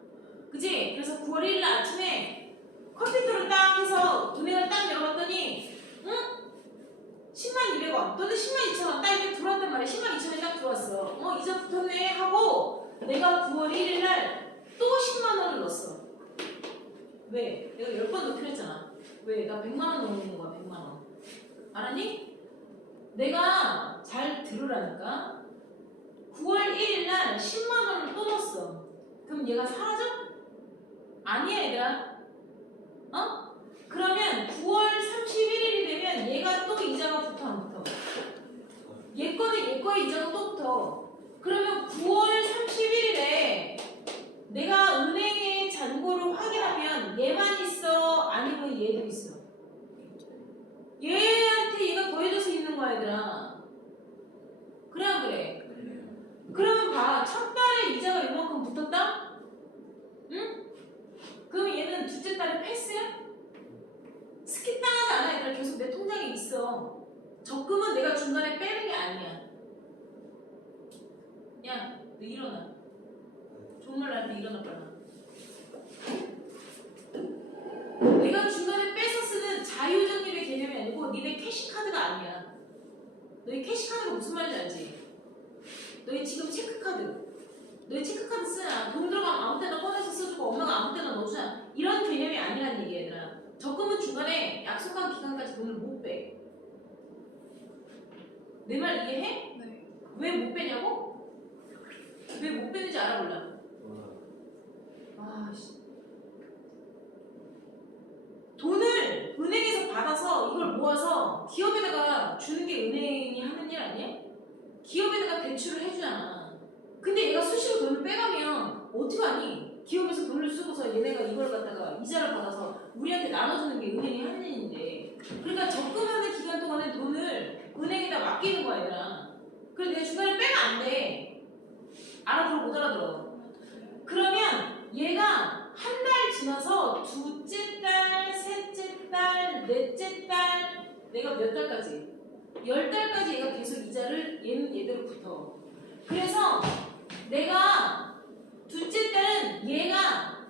그치? 그래서 9월 1일 아침에 컴퓨터를 딱 해서 은행을 딱 열어봤더니 10만 200원 또는 10만 2천원 딱 이렇게 들어왔단 말이야. 10만 2천원이 딱 들어왔어. 이자 붙었네 하고 내가 9월 1일 날 또 10만 원을 넣었어. 왜? 내가 10번 넣기로 했잖아. 왜? 나 100만 원 넣는 거야. 100만 원. 알았니? 내가 잘 들으라니까. 9월 1일 날 10만 원을 또 넣었어. 그럼 얘가 사라져? 아니야 얘들아. 그러면 9월 31일이 되면 얘가 또 이자가 붙어 안 붙어? 얘 거에 이자가 또 붙어. 그러면 9월 31일에 내가 은행의 잔고를 확인하면 얘만 있어? 아니면 얘도 있어? 얘한테 얘가 더해져서 있는 거야 얘들아. 그래 안 그래? 그러면 봐. 첫 달에 이자가 이만큼 붙었다? 응? 그럼 얘는 둘째 달에 패스야? 스킵 당하지 않아. 얘들아 계속 내 통장에 있어. 적금은 내가 중간에 빼는 게 아니야. 야, 너 일어나. 종말 날때 일어나 빨라. 내가 중간에 빼서 쓰는 자유적립의 개념이 아니고 니네 캐시카드가 아니야. 너희 캐시카드가 무슨 말인지 알지? 너희 지금 체크카드. 너희 체크카드 쓰냐? 돈 들어가면 아무 때나 꺼내서 써주고 엄마가 아무 때나 넣어주냐? 이런 개념이 아니라는 얘기 얘들아. 적금은 중간에 약속한 기간까지 돈을 못 빼. 내 말 이해해? 네. 왜 못 빼냐고? 왜 못 빼는지 알아볼라. 씨. 돈을 은행에서 받아서 이걸 모아서 기업에다가 주는 게 은행이 하는 일 아니야? 기업에다가 대출을 해주잖아. 근데 얘가 수시로 돈을 빼가면 어떡하니? 기업에서 돈을 쓰고서 얘네가 이걸 갖다가 이자를 받아서 우리한테 나눠주는 게 은행이 하는 일인데, 그러니까 적금하는 기간 동안에 돈을 은행에다 맡기는 거야 얘들아. 그래서 내가 중간에 빼면 안 돼. 알아들어 못 알아들어? 그러면 얘가 한 달 지나서 둘째 달, 셋째 달, 넷째 달, 내가 몇 달까지? 10달까지 얘가 계속 이자를 얘는 얘대로 붙어. 그래서 내가 둘째 달은 얘가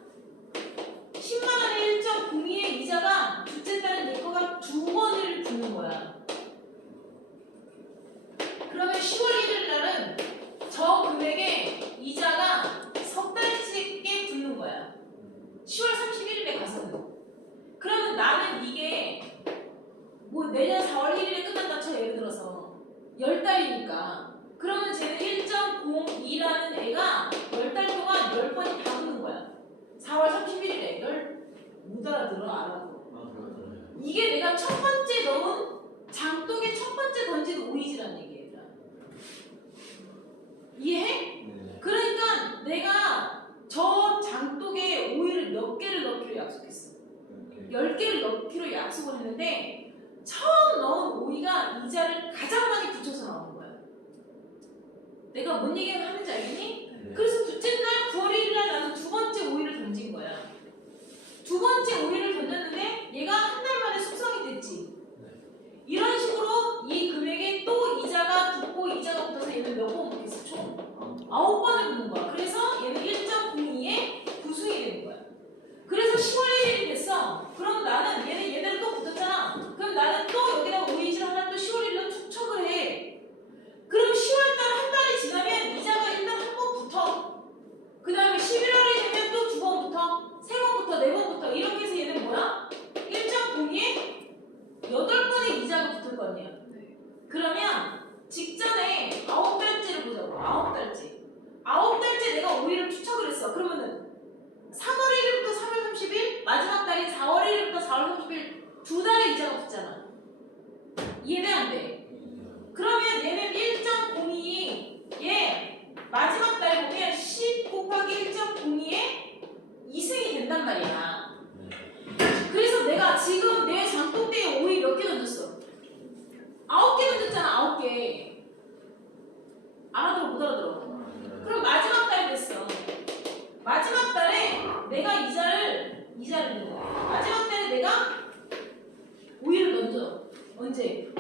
10만 원의 1.02의 이자가 둘째 달은 얘 거가 2번을 붙는 거야. 그러면 10월 1일 날은 저 금액의 이자가 10달이니까. 그러면 쟤는 1.02라는 애가 10달 동안 10번이 다 붙는 거야. 4월 31일에 못 알아들어 알아도. 들어요. 이게 내가 첫 번째 넣은 장독에 첫 번째 던진 오이지라는 얘기야. 이해해? 네. 그러니까 내가 저 장독에 오이를 몇 개를 넣기로 약속했어. 10개를 넣기로 약속을 했는데 처음 넣은 오이가 이자를 가장 많이 붙여서 나오는 거야. 내가 뭔 얘기를 하는지 알겠니? 네. 그래서 둘째 날 9월 1일 날 나는 두 번째 오이를 던진 거야. 두 번째 오이를 던졌는데 얘가 한 달 만에 숙성이 됐지. 이런 식으로 이 금액에 또 이자가 붙고 이자가 붙어서 얘는 몇 번 붙겠어? 총 9번을 붙는 거야. 그래서 얘는 1.02에 구승이 되는 거야. 그래서 10월 1일이 됐어. 그럼 나는 얘네들 또 붙었잖아. 그럼 나는 또 여기다가 오이지를 하나 또 10월 1일로 축척을 해. 그럼 10월달 한 달이 지나면 이자가 일단 한 번 붙어. 그 다음에 11월이 되면 또 두 번 붙어. 세 번 붙어. 네 번 붙어. 이렇게 해서 얘는 뭐야? 1.02에 8번의 이자가 붙을 거 아니야. 그러면 직전에 9달째를 보자고. 9달째. 9달째 내가 오이를 추척을 했어. 그러면은 3월 1일부터 3월 30일, 마지막 달인 4월 1일부터 4월 30일 두 달의 이자가 붙잖아. 이해돼 안 돼? 그러면 얘는 1.02, 얘 마지막 달 보면 10 곱하기 1.02에 2승이 된단 말이야. 그래서 내가 지금 내 장독대에 오이 몇 개 던졌어? 9개 던졌잖아. 9개. 알아들어 못 알아들어? 그럼 마지막 달이 됐어. 마지막 달에 내가 이자를 내는 거야. 마지막 달에 내가 오이를 던져. 언제?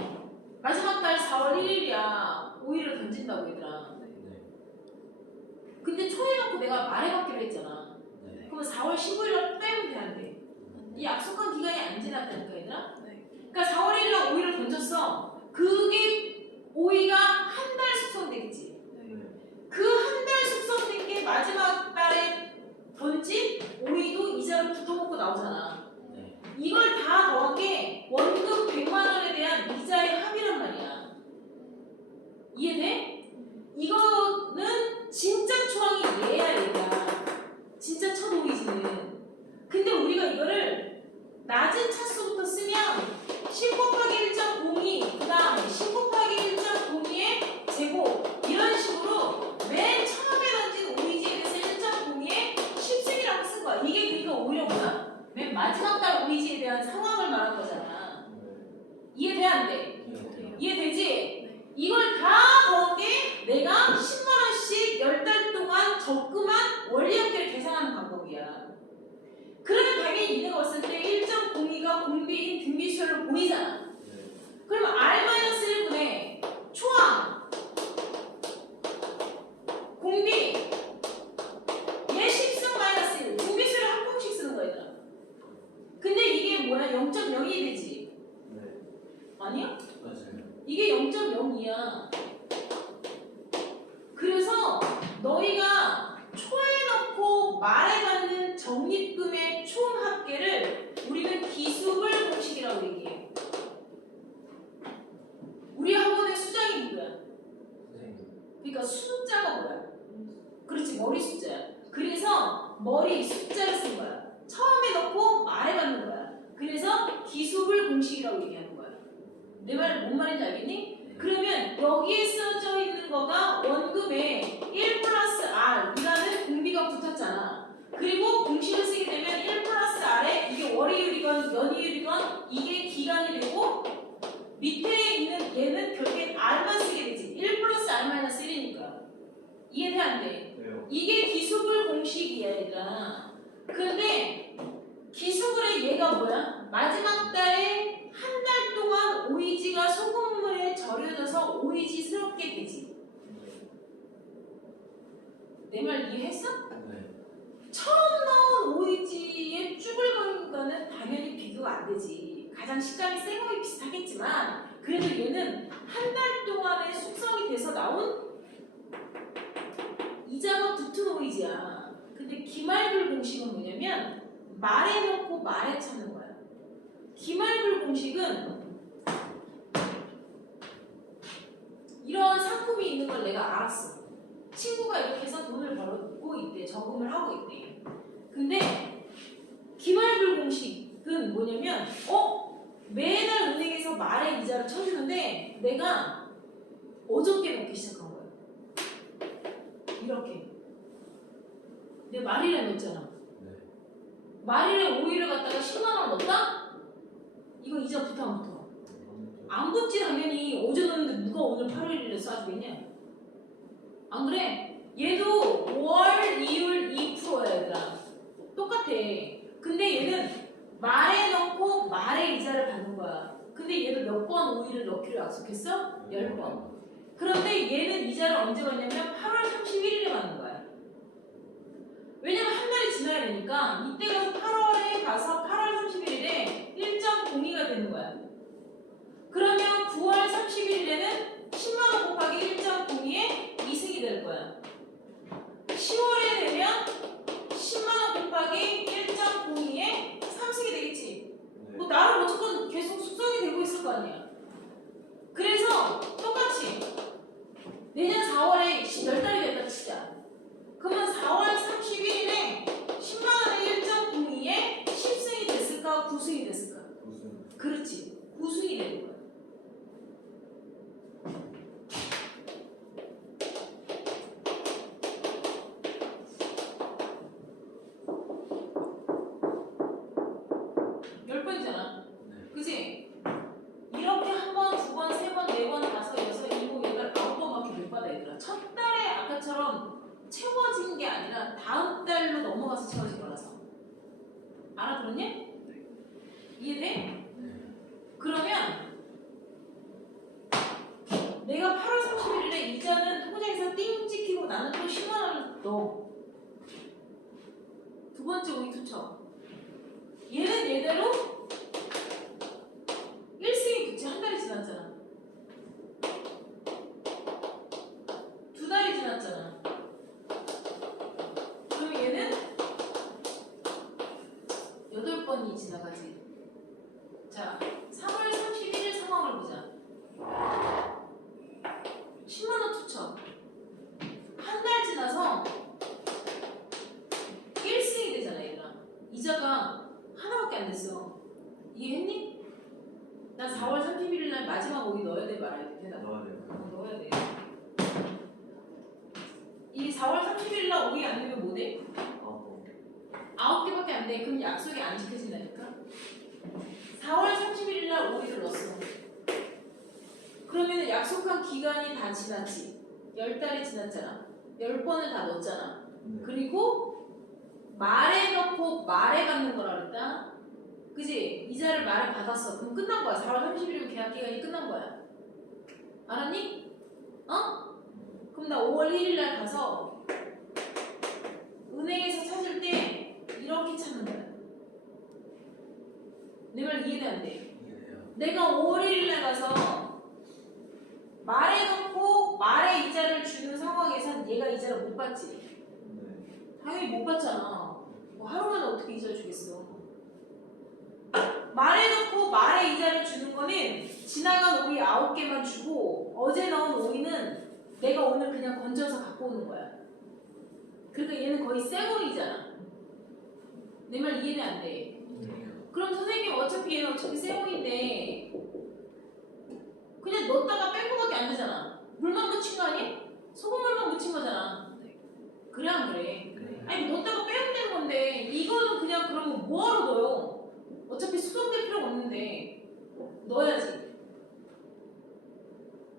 마지막 달 4월 1일이야. 오이를 던진다고 얘들아. 근데 초에 놓고 내가 말해봤기로 했잖아. 그러면 4월 15일날 빼면 돼 안 돼? 이 약속한 기간이 안 지났다니까 얘들아. 그러니까 4월 1일날 오이를 던졌어. 그게 오이가 한 달 숙성되겠지. 그 한 달 숙성된 게 마지막 달에 던진 오이도 이자를 붙어먹고 나오잖아. 이걸 다 더한 게 원금 100만 원에 대한 이자의 합이란 말이야. 이해돼? 이거는 진짜 초항이 얘야 얘가. 진짜 첫 오이지는. 근데 우리가 이거를 낮은 차수부터 쓰면 10 곱하기 1.02, 그 다음에 10 곱하기 1.02의 제곱 이런 식으로 맨 처음에 던진 오이지에 대해서 1.02에 10승이라고 쓴 거야. 이게 그러니까 오히려 뭐야? 맨 마지막 달 오이지에 대한 상황을 말한 거잖아. 이해돼 안 돼? 이해되지? 이걸 다 더한 게 내가 10만 원씩 10달 동안 적금한 원리합계를 계산하는 방법이야. 그러면 당연히 니네가 봤을 때 1.02가 공비인 등비수열로 보이잖아. 그러면 R-1분의 초항 공비 얘 10승 마이너스 1 등비수열을 한 번씩 쓰는 거야. 근데 이게 뭐야? 0.02 되지? 아니야? 이게 0.02야. 그래서 너희가 초에 넣고 말에 맞는 적립금의 총 합계를 우리는 기수물 공식이라고 얘기해. 우리 학원의 수장이 누구야? 그러니까 숫자가 뭐야? 그렇지, 머리 숫자야. 그래서 머리 숫자를 쓴 거야. 처음에 넣고 말에 맞는 거야. 그래서 기수물 공식이라고 얘기하는 거야. 내 말 뭔 말인지 알겠니? 그러면 여기에 써져 있는 거가 원금에 1 플러스 R이라는 공비가 붙었잖아. 그리고 공식을 쓰게 되면 1 플러스 R에 이게 월이율이건 연이율이건 이게 기간이 되고 밑에 있는 얘는 결국엔 R만 쓰게 되지. 1 플러스 R 마이너스 1이니까. 이해돼 안 돼? 이게 기수불 공식이야 얘들아. 근데 기수불의 얘가 뭐야? 마지막 달에 한 달 동안 오이지가 소금물에 절여져서 오이지스럽게 되지. 내 말 이해했어? 처음 나온 오이지의 쭈글거리는 당연히 비교가 안 되지. 가장 식감이 센 거에 비슷하겠지만 그래도 얘는 한 달 동안에 숙성이 돼서 나온 이자가 붙은 오이지야. 근데 기말불 공식은 뭐냐면 말에 넣고 말에 찾는 거야. 기말불 공식은 이런 있는 걸 내가 알았어. 친구가 이렇게 해서 돈을 벌고 있대. 저금을 하고 있대. 근데 기말불 공식은 뭐냐면 매달 은행에서 말의 이자를 쳐주는데 내가 어저께 넣기 시작한 거야. 이렇게 내 말일에 넣었잖아. 말일에 5일을 갖다가 10만 원 넣었다? 이거 이자 붙어 안 붙어? 안 붙지. 당연히 어제 넣었는데 누가 오늘 8일에 써주겠냐? 안 그래? 얘도 5월, 2월 2%야 얘들아. 똑같아. 근데 얘는 말에 넣고 말에 이자를 받는 거야. 근데 얘도 몇 번 5일을 넣기로 약속했어? 10번. 그런데 얘는 이자를 언제 받냐면 8월 31일에 받는 거야. 왜냐면 한 달이 지나야 되니까 이때 가서 8월에 가서 8월 31일에 1.02가 되는 거야. 그러면 9월 31일에는 10만원 곱하기 1.02에 이승이 될 거야. 10월에 되면 10만원 곱하기 1.02에 3승이 되겠지. 뭐 나름 어쨌건 계속 숙성이 되고 있을 거 아니야. 그래서 똑같이 내년 4월에 10달이 됐다 치자. 그러면 4월 31일에 10만원에 1.02에 10승이 됐을까? 9승이 됐을까? 9승. 그렇지. 9승이 되는 거야. 열 번이잖아. 그치? 이렇게 한 번, 두 번, 세 번, 네 번, 다섯, 여섯, 일곱, 여덟, 아홉 번밖에 못 받아 얘들아. 첫 달에 아까처럼 채워진 게 아니라 다음 달로 넘어가서 채워진 거라서. 알아들었냐? 이해돼? 그러면 내가 8월 31일에 이자는 통장에서 띵 찍히고 나는 또 10만 원을 넣어. 두 번째 오이 투척. 얘는 얘대로 1승이 붙지. 한 달이 지났잖아. 두 달이 지났잖아. 그럼 얘는 8번이 지나가지. 자, 3월 31일 상황을 보자. 10만원 투척. 한 달 지나서 1승이 되잖아 얘들아. 이자가 하나밖에 안 됐어. 이해했니? 난 4월 31일 날 마지막 오이 넣어야 돼 말아야 돼? 대답. 넣어야 돼요. 넣어야 돼. 이 4월 31일 날 오이 안 되면 뭐 돼? 9개밖에 안 돼. 그럼 약속이 안 지켜진다니까? 4월 31일 날 오이를 넣었어. 그러면 약속한 기간이 다 지났지. 10달이 지났잖아. 10번을 다 넣었잖아. 그리고 말에 넣고 말에 받는 거라 그랬다. 그지? 이자를 말에 받았어. 그럼 끝난 거야. 4월 30일이면 계약 기간이 끝난 거야. 알았니? 그럼 나 5월 1일 날 가서 은행에서 찾을 때 이렇게 찾는 거야. 내 말 이해돼 안 돼? 내가 5월 1일 날 가서 말에 넣고 말에 이자를 주는 상황에선 얘가 이자를 못 받지. 당연히 못 받잖아. 뭐 하루만에 어떻게 이자를 주겠어. 말에 넣고 말에 이자를 주는 거는 지나간 오이 9개만 주고 어제 넣은 오이는 내가 오늘 그냥 건져서 갖고 오는 거야. 그러니까 얘는 거의 쇠오이잖아. 내 말 이해는 안 돼. 그럼 선생님 어차피 얘는 어차피 쇠오이인데 그냥 넣었다가 뺀 거밖에 안 되잖아. 물만 묻힌 거 아니야? 소금물만 묻힌 거잖아. 그래 안 그래? 아니 넣었다가 빼면 되는 건데 이거는 그냥 그러면 뭐하러 넣어요? 어차피 수정될 필요가 없는데 넣어야지.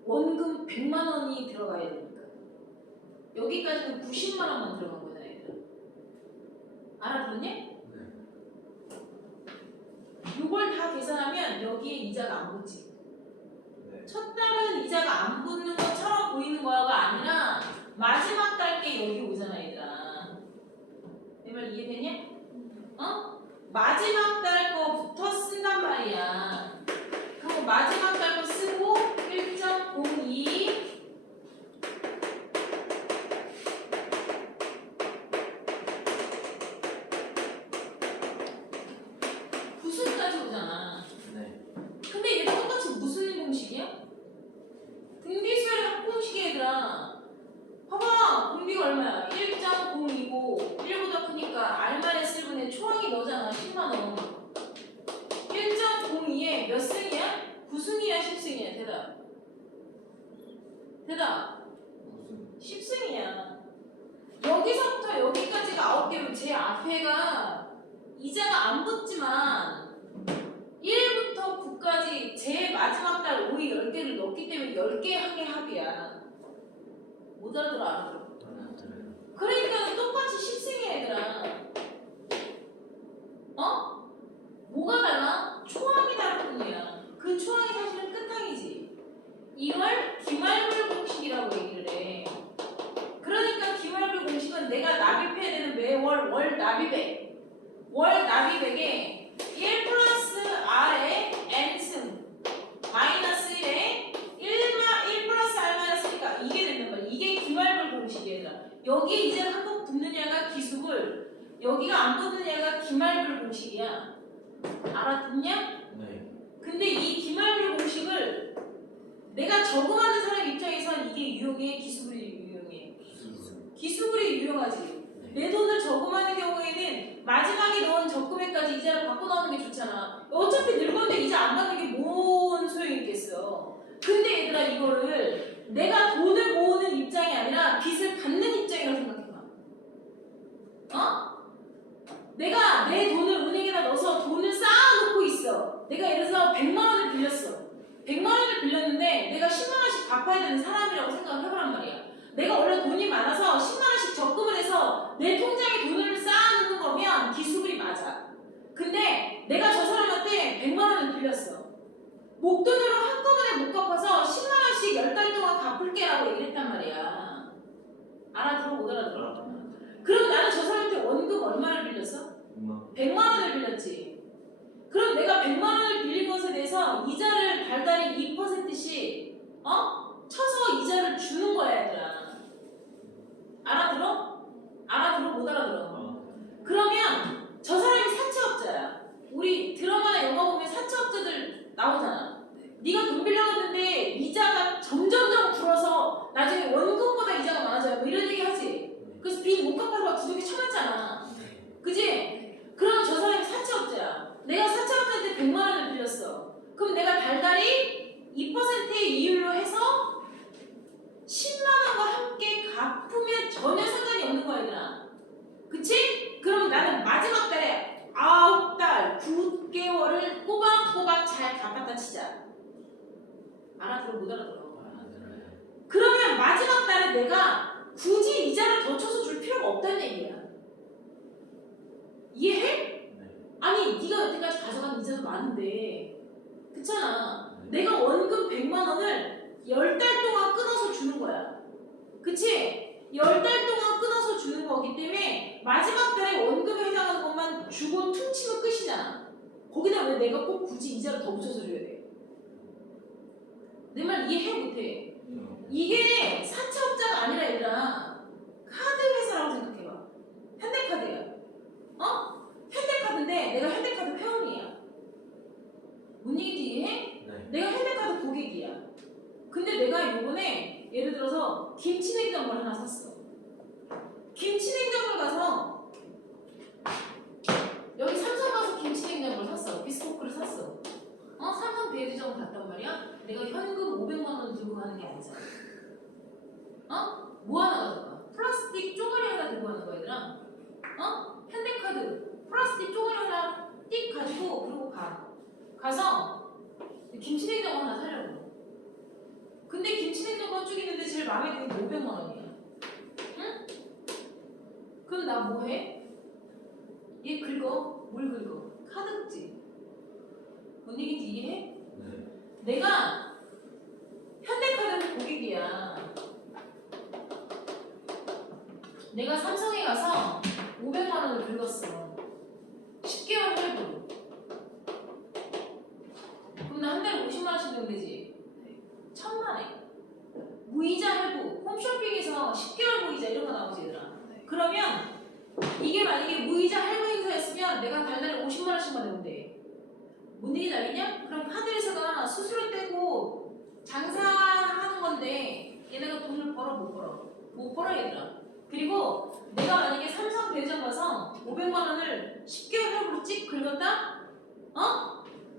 원금 100만 원이 들어가야 되니까. 여기까지는 90만 원만 들어간 거잖아 얘들아. 알아들었냐? 이걸 다 계산하면 여기에 이자가 안 붙지. 첫 달은 이자가 안 붙는 것처럼 보이는 거야가 아니라 마지막 달 게 여기 오잖아 얘들아. 내 말 이해되냐? 마지막 달 거부터 쓴단 말이야. 그럼 마지막 달 거 쓰고 1.02 9승까지 오잖아. 근데 얘가 똑같이 무슨 공식이야? 등비수열의 합공식이 얘들아. 대답. 무슨 10승이야. 여기서부터 여기까지가 9개로 제 앞에가 이자가 안 붙지만 1부터 9까지 제 마지막 달 5위 10개를 넣었기 때문에 10개 한 개 합이야. 못 알아들어 알아들어. 알아들어요. 그러니까 똑같이 10승이야 얘들아. 어? 뭐가 달라? 초항이 다를 뿐이야. 그 초항이 사실은 끝항이지. 이걸 기말불 공식이라고 얘기를 해. 그러니까 기말불 공식은 내가 납입해야 되는 매월 월 납입액. 월 납입액에 1 플러스 R에 N승 마이너스 1에 1 플러스 R 마이너스 1가 이게 된단 말이야. 이게 기말불 공식이야. 여기에 이제 한번 붙느냐가 기수불, 여기가 안 붙느냐가 기말불 공식이야. 알아듣냐? 네. 근데 이 기말불 공식을 내가 적응하는 사람 입장에선 이게 유용해, 기수불이 유용해? 기술. 기수불이 유용하지. 내 돈을 저금하는 경우에는 마지막에 넣은 적금액까지 이자를 받고 나오는 게 좋잖아. 어차피 늙었는데 이자 안 받는 게 뭔 소용이 있겠어. 근데 얘들아 이거를 내가 돈을 모으는 입장이 아니라 빚을 받는 입장이라고 생각해봐. 어? 내가 내 돈을 은행에다 넣어서 돈을 쌓아놓고 있어. 내가 예를 들어서 100만 원을 빌렸어. 100만 원을 빌렸는데 내가 10만 원씩 갚아야 되는 사람이라고 생각을 해보란 말이야. 내가 원래 돈이 많아서 10만 원씩 적금을 해서 내 통장에 돈을 쌓아놓는 거면 기수불이 맞아. 근데 내가 저 사람한테 100만 원을 빌렸어. 목돈으로 한꺼번에 못 갚아서 10만 원씩 10달 동안 갚을게라고 얘기를 했단 말이야. 알아들어 못 알아들어? 그럼 나는 저 사람한테 원금 얼마를 빌렸어? 100만 원을 빌렸지. 그럼 내가 100만 원을 빌린 것에 대해서 이자를 달달이 2%씩 쳐서 이자를 주는 거야 얘들아. 알아들어? 알아들어 못 알아들어? 그러면 저 사람이 사채업자야. 우리 드라마나 영화 보면 사채업자들 나오잖아. 네가 돈 빌려갔는데 이자가 점점점 불어서 나중에 원금보다 이자가 많아져요. 뭐 이런 얘기 하지. 그래서 빚 못 갚아서 두둑이 쳐맞잖아. 그지? 그럼 저 사람이 사채업자야. 내가 사채업자한테 100만 원을 빌렸어. 그럼 내가 달달이 2%의 이율로 해서 10만 원과 함께 갚으면 전혀 상관이 없는 거야 얘들아. 그치? 그럼 나는 마지막 달에 9달 9개월을 꼬박꼬박 잘 갚았다 치자. 알아들어 못 알아들어? 알아들어요. 그러면 마지막 달에 내가 굳이 이자를 더 쳐서 줄 필요가 없다는 얘기야. 이해해? 네. 아니 네가 여태까지 가져간 이자도 많은데 그렇잖아. 내가 원금 100만 원을 10달 동안 끊어서 주는 거야. 그치? 10달 동안 끊어서 주는 거기 때문에 마지막 달에 원금에 해당하는 것만 주고 퉁치면 끝이잖아. 거기다 왜 내가 꼭 굳이 이자를 더 붙여서 줘야 돼? 내 말 이해해 못해? 이게 사채업자가 아니라 얘들아 카드 회사라고 생각해봐. 현대카드야. 현대카드인데 내가 현대카드 회원이야. 뭔 얘기인지 이해해? 네. 내가 현대카드 고객이야. 근데 내가 요번에 예를 들어서 김치냉장고를 하나 샀어. 김치냉장고를 가서 여기 삼성 가서 김치냉장고를 샀어. 비스포크를 샀어. 삼성 대리점 갔단 말이야. 내가 현금 500만 원 들고 가는 게 아니잖아. 뭐 하나 가져가? 플라스틱 쪼가리 하나 들고 가는 거야 얘들아. 현대카드 플라스틱 쪼가리 하나 띡 가지고 그러고 가서 김치냉장고 하나 사려고. 근데 김치냉장고가 쭉 있는데 제일 마음에 드는 게 500만 원이야. 응? 그럼 나 뭐 해? 얘 긁어. 뭘 긁어? 카드 긁지. 뭔 얘기인지 이해해? 네. 내가 현대카드 고객이야. 내가 삼성에 가서 500만 원을 긁었어. 10개월 할부. 그럼 나 한 달에 50만 원씩 내면 되지. 1000만에. 무이자 할부. 홈쇼핑에서 10개월 무이자 이런 거 나오지 얘들아. 그러면 이게 만약에 무이자 할부 행사였으면 내가 달달에 50만 원씩만 내면 돼. 뭔 얘기인지 알겠냐? 그럼 카드 회사가 수수료 떼고 장사하는 건데 얘네가 돈을 벌어 못 벌어? 못 벌어 얘들아. 그리고 내가 만약에 삼성 대리점 가서 500만 원을 10개월 할부로 찍 긁었다?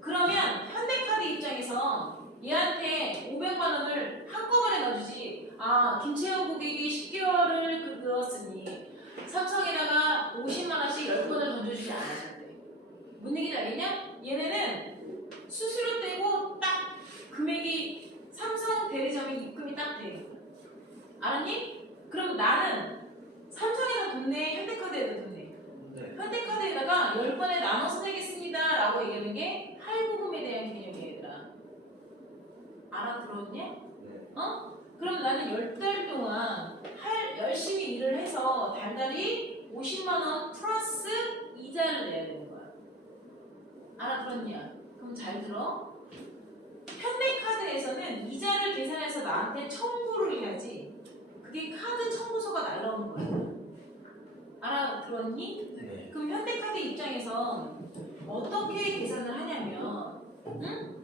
그러면 현대카드 입장에서 얘한테 500만 원을 한꺼번에 넣어주지. 아, 김채영 고객이 10개월을 긁었으니 삼성에다가 50만 원씩 10번을 던져주지 않았는데. 뭔 얘기인지 알겠냐? 얘네는 수수료 떼고 딱 금액이 삼성 대리점이 입금이 딱 돼. 알았니? 그럼 나는 삼성에다 돈 내, 현대카드에다 돈 내. 네. 현대카드에다가 10번에 나눠서 내겠습니다 라고 얘기하는 게 할부금에 대한 개념이야, 얘들아. 알아들었냐? 네. 어? 그럼 나는 10달 동안 열심히 일을 해서 달달이 50만 원 플러스 이자를 내야 되는 거야. 알아들었냐? 그럼 잘 들어. 현대카드에서는 이자를 계산해서 나한테 청구를 해야지. 그게 카드 청구서가 날라오는 거야. 알아들었니? 네. 그럼 현대카드 입장에서 어떻게 계산을 하냐면, 응?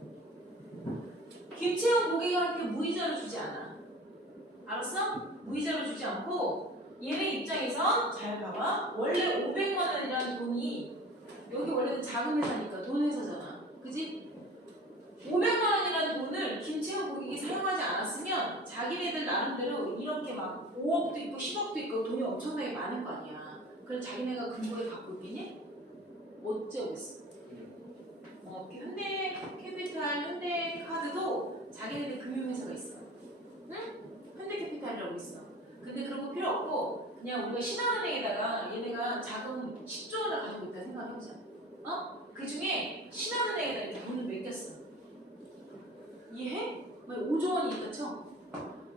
김채영 고객한테 무이자로 주지 않아. 알았어? 무이자로 주지 않고 얘네 입장에서 잘 봐봐. 원래 500만 원이라는 돈이 여기 원래는 작은 회사니까 돈 회사잖아. 그지? 500만 원이라는 돈을 김채영 고객이 사용하지 않았으면 자기네들 나름대로 이렇게 막 5억도 있고 10억도 있고 돈이 엄청나게 많을 거 아니야. 그럼 자기네가 근거에 갖고 있겠니? 어쩌겠어. 현대캐피탈, 현대카드도 자기네들 금융회사가 있어. 응? 현대캐피탈이라고 있어. 근데 그런 거 필요 없고 그냥 우리가 신한은행에다가 얘네가 자금 10조 원을 가지고 있다 생각해보자. 그 중에 신한은행에다 이렇게 돈을 맡겼어. 이해해? 5조 원이 있다 쳐.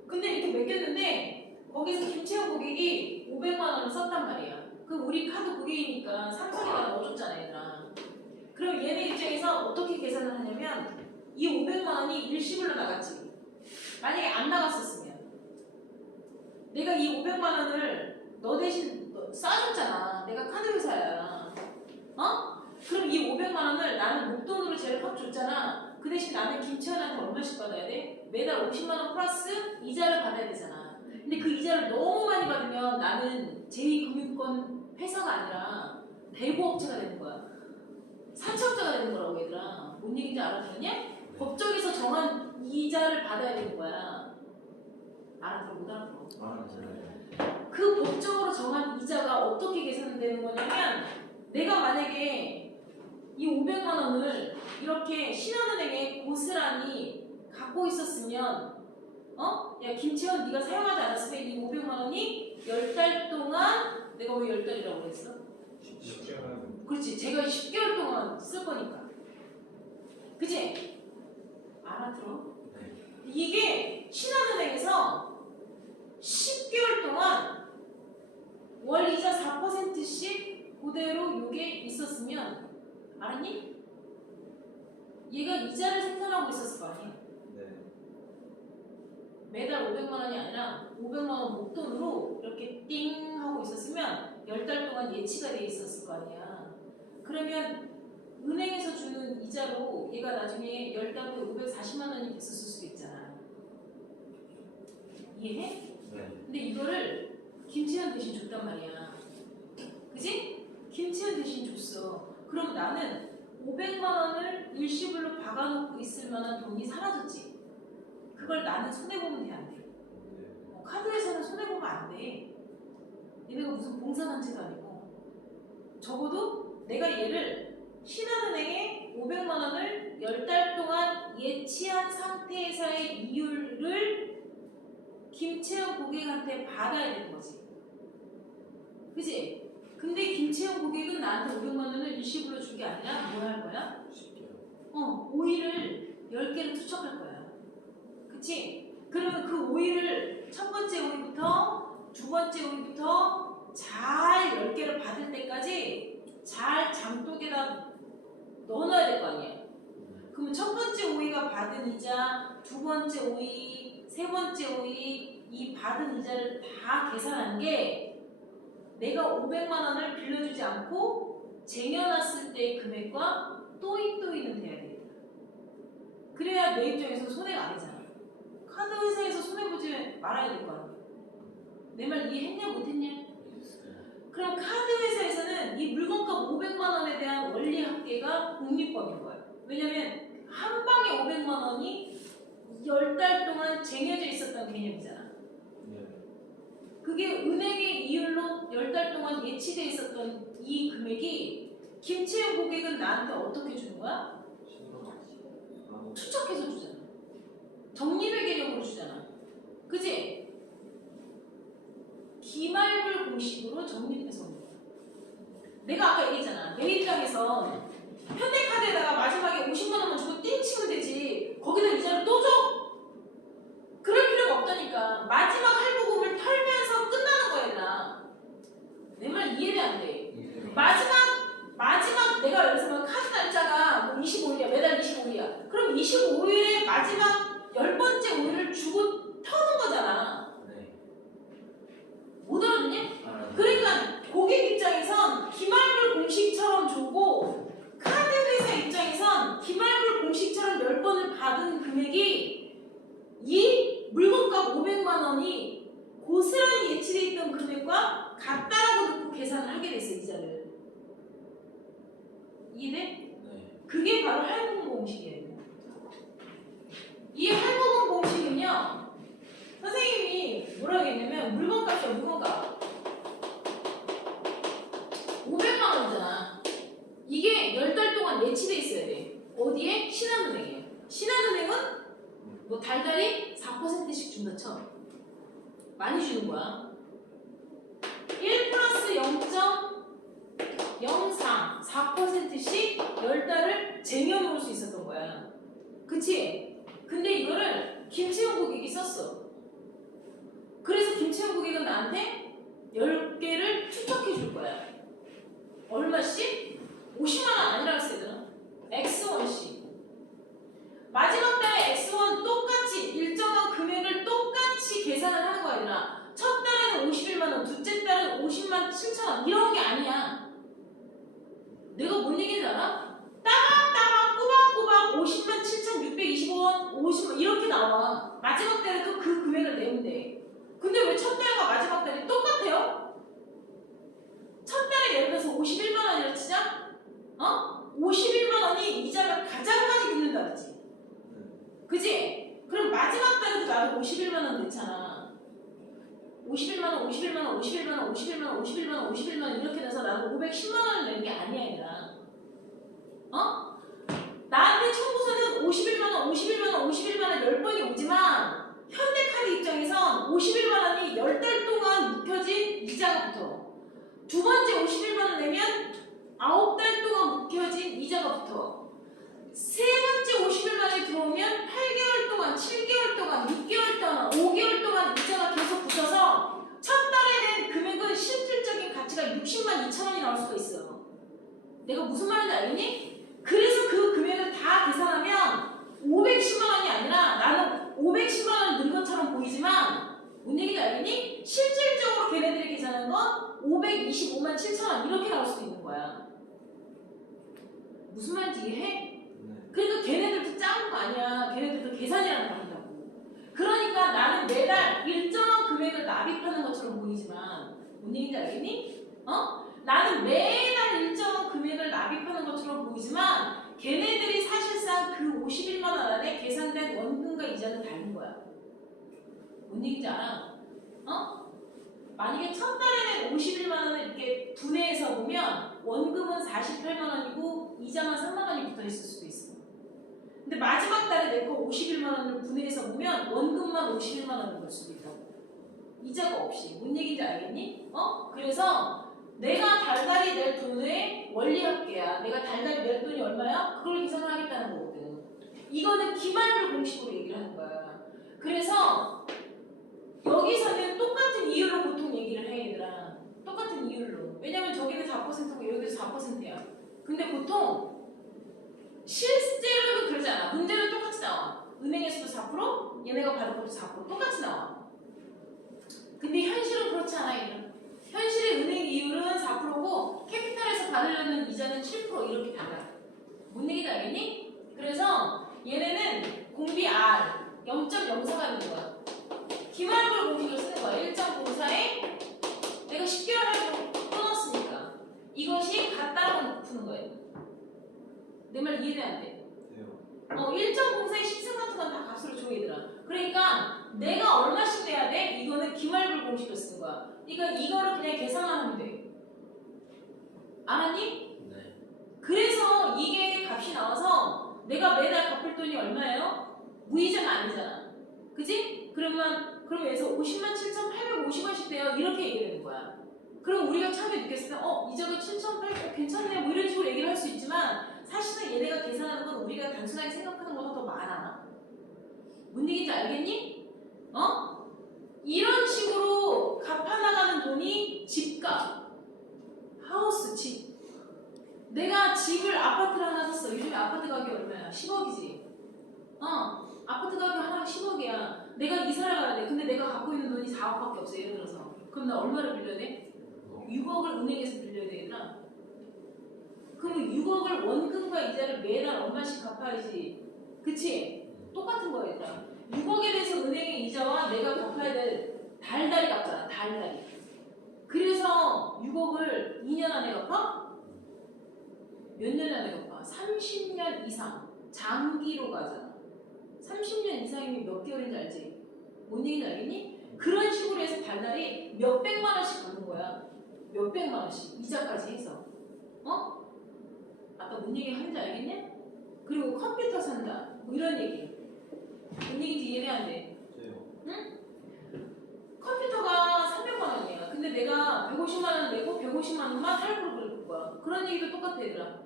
근데 이렇게 맡겼는데 거기서 김채영 고객이 500만 원을 썼단 말이야. 그럼 우리 카드 고객이니까 삼성에다 넣어줬잖아, 얘들아. 그럼 얘네 입장에서 어떻게 계산을 하냐면 이 500만 원이 일시불로 나갔지. 만약에 안 나갔었으면 내가 이 500만 원을 너 대신 싸줬잖아. 내가 카드 회사야. 그럼 이 500만 원을 나는 목돈으로 쟤를 확 줬잖아. 그 대신 나는 김채연한테 얼마씩 받아야 돼? 매달 50만 원 플러스 이자를 받아야 되잖아. 근데 그 이자를 너무 많이 받으면 나는 제2금융권 회사가 아니라 대부업체가 되는 거야. 사채업자가 되는 거라고, 얘들아. 뭔 얘기인지 알아들었냐? 법정에서 정한 이자를 받아야 되는 거야. 알아들어, 못 알아들어? 알아들어요. 그 법적으로 정한 이자가 어떻게 계산되는 거냐면 내가 만약에 이 500만 원을 이렇게 신한은행에 고스란히 갖고 있었으면 야 김채원 네가 사용하지 않았으면 이 500만 원이 10달 동안 내가 왜 10달이라고 그랬어? 10개월. 그렇지, 제가 10개월 동안 쓸 거니까. 그치? 알아들어? 네. 이게 신한은행에서 10개월 동안 월 이자 4%씩 그대로 이게 있었으면 알았니? 얘가 이자를 생산하고 있었을 거 아니야. 네. 매달 500만 원이 아니라 500만 원 목돈으로 이렇게 띵 하고 있었으면 10달 동안 예치가 돼 있었을 거 아니야. 그러면 은행에서 주는 이자로 얘가 나중에 10달 후에 540만 원이 됐었을 수도 있잖아. 이해해? 네. 근데 이거를 김치현 대신 줬단 말이야. 그지? 김치현 대신 줬어. 그럼 나는 500만 원을 일시불로 박아놓고 있을 만한 돈이 사라졌지. 그걸 나는 손해보면 돼, 안 돼? 네. 카드에서는 손해보면 안 돼. 얘네가 무슨 봉사단체도 아니고. 적어도 내가 얘를 신한은행에 500만 원을 10달 동안 예치한 상태에서의 이율을 김채영 고객한테 받아야 되는 거지. 그치? 근데 김채영 고객은 나한테 500만 원을 일시불로 준 게 아니라 뭘 할 거야? 10개월. 오일을 10개를 투척할 거야. 그치? 그러면 그 오일을 첫 번째 오일부터 두 번째 오일부터 잘 10개를 받을 때까지 잘 장독에다 넣어놔야 될 거 아니야. 그러면 첫 번째 오이가 받은 이자, 두 번째 오이, 세 번째 오이, 이 받은 이자를 다 계산한 게 내가 500만 원을 빌려주지 않고 쟁여놨을 때의 금액과 또이또이는 돼야 돼. 그래야 내 입장에서 손해가 아니잖아. 카드 회사에서 손해보지 말아야 될 거 아니야. 내 말 이해했냐 못했냐? 그럼 카드 회사에서는 이 물건값 500만 원에 대한 원리 합계가 공리법인 거야. 왜냐면 한 방에 500만 원이 10달 동안 쟁여져 있었던 개념이잖아. 네. 그게 은행의 이율로 10달 동안 예치돼 있었던 이 금액이 김채영 고객은 나한테 어떻게 주는 거야? 추적해서 주잖아. 적립의 개념으로 주잖아. 그지? 기말불 공식으로 적립해서 오는 거야. 내가 아까 얘기했잖아. 내 입장에서 현대카드에다가 마지막에 50만 원만 주고 띵 치면 되지. 거기다 이자를 또 줘? 그럴 필요가 없다니까. 마지막 할부금을 털면서 끝나는 거야, 얘들아. 내 말 이해돼 안 돼? 마지막 내가 예를 들면 카드 날짜가 뭐 25일이야. 매달 25일이야. 그럼 25일에 마지막 10번째 5일을 주고 터는 거잖아. 네. 못 알아듣니? 알아요. 그러니까 고객 입장에선 기말불 공식처럼 주고 카드 회사 입장에선 기말불 공식처럼 10번을 받은 금액이 이 물건값 500만 원이 고스란히 예치되어 있던 금액과 같다라고 놓고 계산을 하게 됐어, 이자를. 이해돼? 네. 그게 바로 할부금 공식이에요. 이 할부금 공식은요, 선생님이 뭐라고 했냐면 물건값이야, 물건값. 500만 원이잖아. 이게 10달 동안 예치돼 있어야 돼. 어디에? 신한은행이에요. 신한은행은 뭐 달달이 4%씩 준다 쳐. 많이 주는 거야. 1 플러스 0.04, 4%씩 10달을 쟁여놓을 수 있었던 거야. 그치? 근데 이거를 김채영 고객이 썼어. 그래서 김채영 고객은 나한테 10개를 추적해 줄 거야. 얼마씩? 50만 원 아니라고 했잖아. X1씩. 마지막 달에 X1 똑같이 일정한 금액을 똑같이 계산을 하는 거야, 얘들아. 첫 달에는 51만 원, 둘째 달은 50만 7천 원 이런 게 아니야. 내가 뭔 얘기인지 알아? 따박따박 꼬박꼬박 50만 7,625원, 50만 이렇게 나와. 마지막 달에도 그 금액을 내면 돼. 근데 왜 첫 달과 마지막 달이 똑같아요? 첫 달에 예를 들어서 51만 원이라 치자? 51만 원이 이자가 가장 많이 붙는다 그랬지? 그지? 그럼 마지막 달에도 나도 51만 원 냈잖아. 51만 원, 51만 원, 51만 원, 51만 원, 51만 원, 51만 원 이렇게 돼서 나는 510만 원을 낸 게 아니야, 얘들아. 나한테 청구서는 51만 원, 51만 원, 51만 원 10번이 오지만 현대카드 입장에선 51만 원이 10달 동안 묵혀진 이자가 붙어. 두 번째 51만 원 내면 9달 동안 묵혀진 이자가 붙어. 세 번째 51만 원이 들어오면 8개월 동안, 7개월 동안, 6개월 동안, 5개월 동안 이자가 계속 붙어서 첫 달에 낸 금액은 실질적인 가치가 60만 2천 원이 나올 수가 있어. 내가 무슨 말인지 알겠니? 그래서 그 금액을 다 계산하면 510만 원이 아니라 나는 510만 원 는 것처럼 보이지만 뭔 얘기인지 알겠니? 실질적으로 걔네들이 계산한 건 525만 7천 원 이렇게 나올 수도 있는 거야. 무슨 말인지 이해해? 그러니까 걔네들도 작은 거 아니야. 걔네들도 계산이라는 거 한다고. 그러니까 나는 매달 일정한 금액을 납입하는 것처럼 보이지만 뭔 얘기인지 알겠니? 나는 매달 일정한 금액을 납입하는 것처럼 보이지만 걔네들이 사실상 그 51만 원 안에 계산된 원금과 이자는 다른 거야. 뭔 얘기인지 알아? 만약에 첫 달에는 51만 원을 이렇게 분해해서 보면 원금은 48만 원이고 이자만 3만 원이 붙어 있을 수도 있어. 근데 마지막 달에 내 거 51만 원을 분해해서 보면 원금만 51만 원을 볼 수도 있다고. 이자가 없이. 뭔 얘기인지 알겠니? 그래서 내가 달달이 낼 돈의 원리합계야. 내가 달달이 낼 돈이 얼마야? 그걸 계산을 하겠다는 거거든. 이거는 기말불 공식으로 얘기를 하는 거야. 그래서 여기서는 똑같은 이율로 보통 얘기를 해, 얘들아. 똑같은 이율로. 왜냐면 저기는 4%고 여기도 4%야. 근데 보통 실제로는 그러지 않아. 문제는 똑같이 나와. 은행에서도 4%, 얘네가 받은 것도 4% 똑같이 나와. 근데 현실은 그렇지 않아, 얘들아. 현실의 은행 이율은 4%고 캐피탈에서 받으려는 이자는 7% 이렇게 달라. 뭔 얘기인지 알겠니? 그래서 얘네는 공비 R 0.04가 되는 거야. 기말불 공식을 쓰는 거야. 1.04에 내가 10개월 할부 끊었으니까 이것이 같다라고 푸는 거예요. 내 말 이해돼 안 돼? 돼요. 1.04의 10승 같은 건 다 값으로 줘, 얘들아. 내가 얼마씩 내야 돼? 이거는 기말불 공식을 쓰는 거야. 그러니까 이거를 그냥 계산만 하면 돼. 알았니? 네. 그래서 이게 값이 나와서 내가 매달 갚을 돈이 얼마예요? 무이자가 아니잖아. 그지? 그럼 여기서 507,850원씩 돼요. 이렇게 얘기를 하는 거야. 그럼 우리가 처음에 느꼈을 때 이자가 7,800 괜찮네 뭐 이런 식으로 얘기를 할 수 있지만 사실은 얘네가 계산하는 건 우리가 단순하게 생각하는 것보다 더 많아. 뭔 얘기인지 알겠니? 이런 식으로 갚아나가는 돈이 집값, 하우스, 집. 내가 집을 아파트를 하나 샀어. 요즘에 아파트 가격이 얼마야? 10억이지. 아파트 가격 하나 10억이야. 내가 이사를 가야 돼. 근데 내가 갖고 있는 돈이 4억밖에 없어. 예를 들어서. 그럼 나 얼마를 빌려야 돼? 6억을 은행에서 빌려야 되겠다. 그럼 6억을 원금과 이자를 매달 얼마씩 갚아야지. 그치? 똑같은 거야, 얘들아. 6억에 대해서 은행의 이자와 내가 갚아야 될 달달이 갚잖아. 달달이. 그래서 6억을 2년 안에 갚아? 몇 년 안에 갚아? 30년 이상. 장기로 가잖아. 30년 이상이면 몇 개월인지 알지? 뭔 얘기인지 알겠니? 그런 식으로 해서 달달이 몇 백만 원씩 갚는 거야. 몇 백만 원씩. 이자까지 해서. 아까 뭔 얘기 하는지 알겠냐? 그리고 컴퓨터 산다. 뭐 이런 얘기. 뭔 얘기인지 이해가 안 돼. 응? 컴퓨터가 300만 원이야. 근데 내가 150만 원 내고 150만 원만 할부로 긁을 거야. 그런 얘기도 똑같아, 얘들아.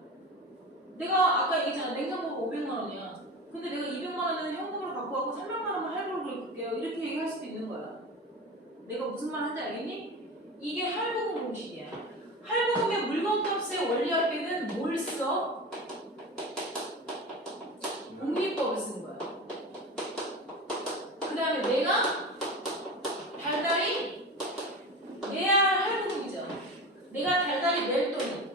내가 아까 얘기했잖아. 냉장고가 500만 원이야. 근데 내가 200만 원은 현금으로 갖고 가고 300만 원만 할부로 긁을게요. 이렇게 얘기할 수도 있는 거야. 내가 무슨 말 하는지 알겠니? 이게 할부금 공식이야. 할부금의 물건값의 원리합계는 뭘 써? 옥리법을 쓰는 거야. 그 다음에 내가 달달이 내야 할 할부금이죠. 내가 달달이 낼 돈이.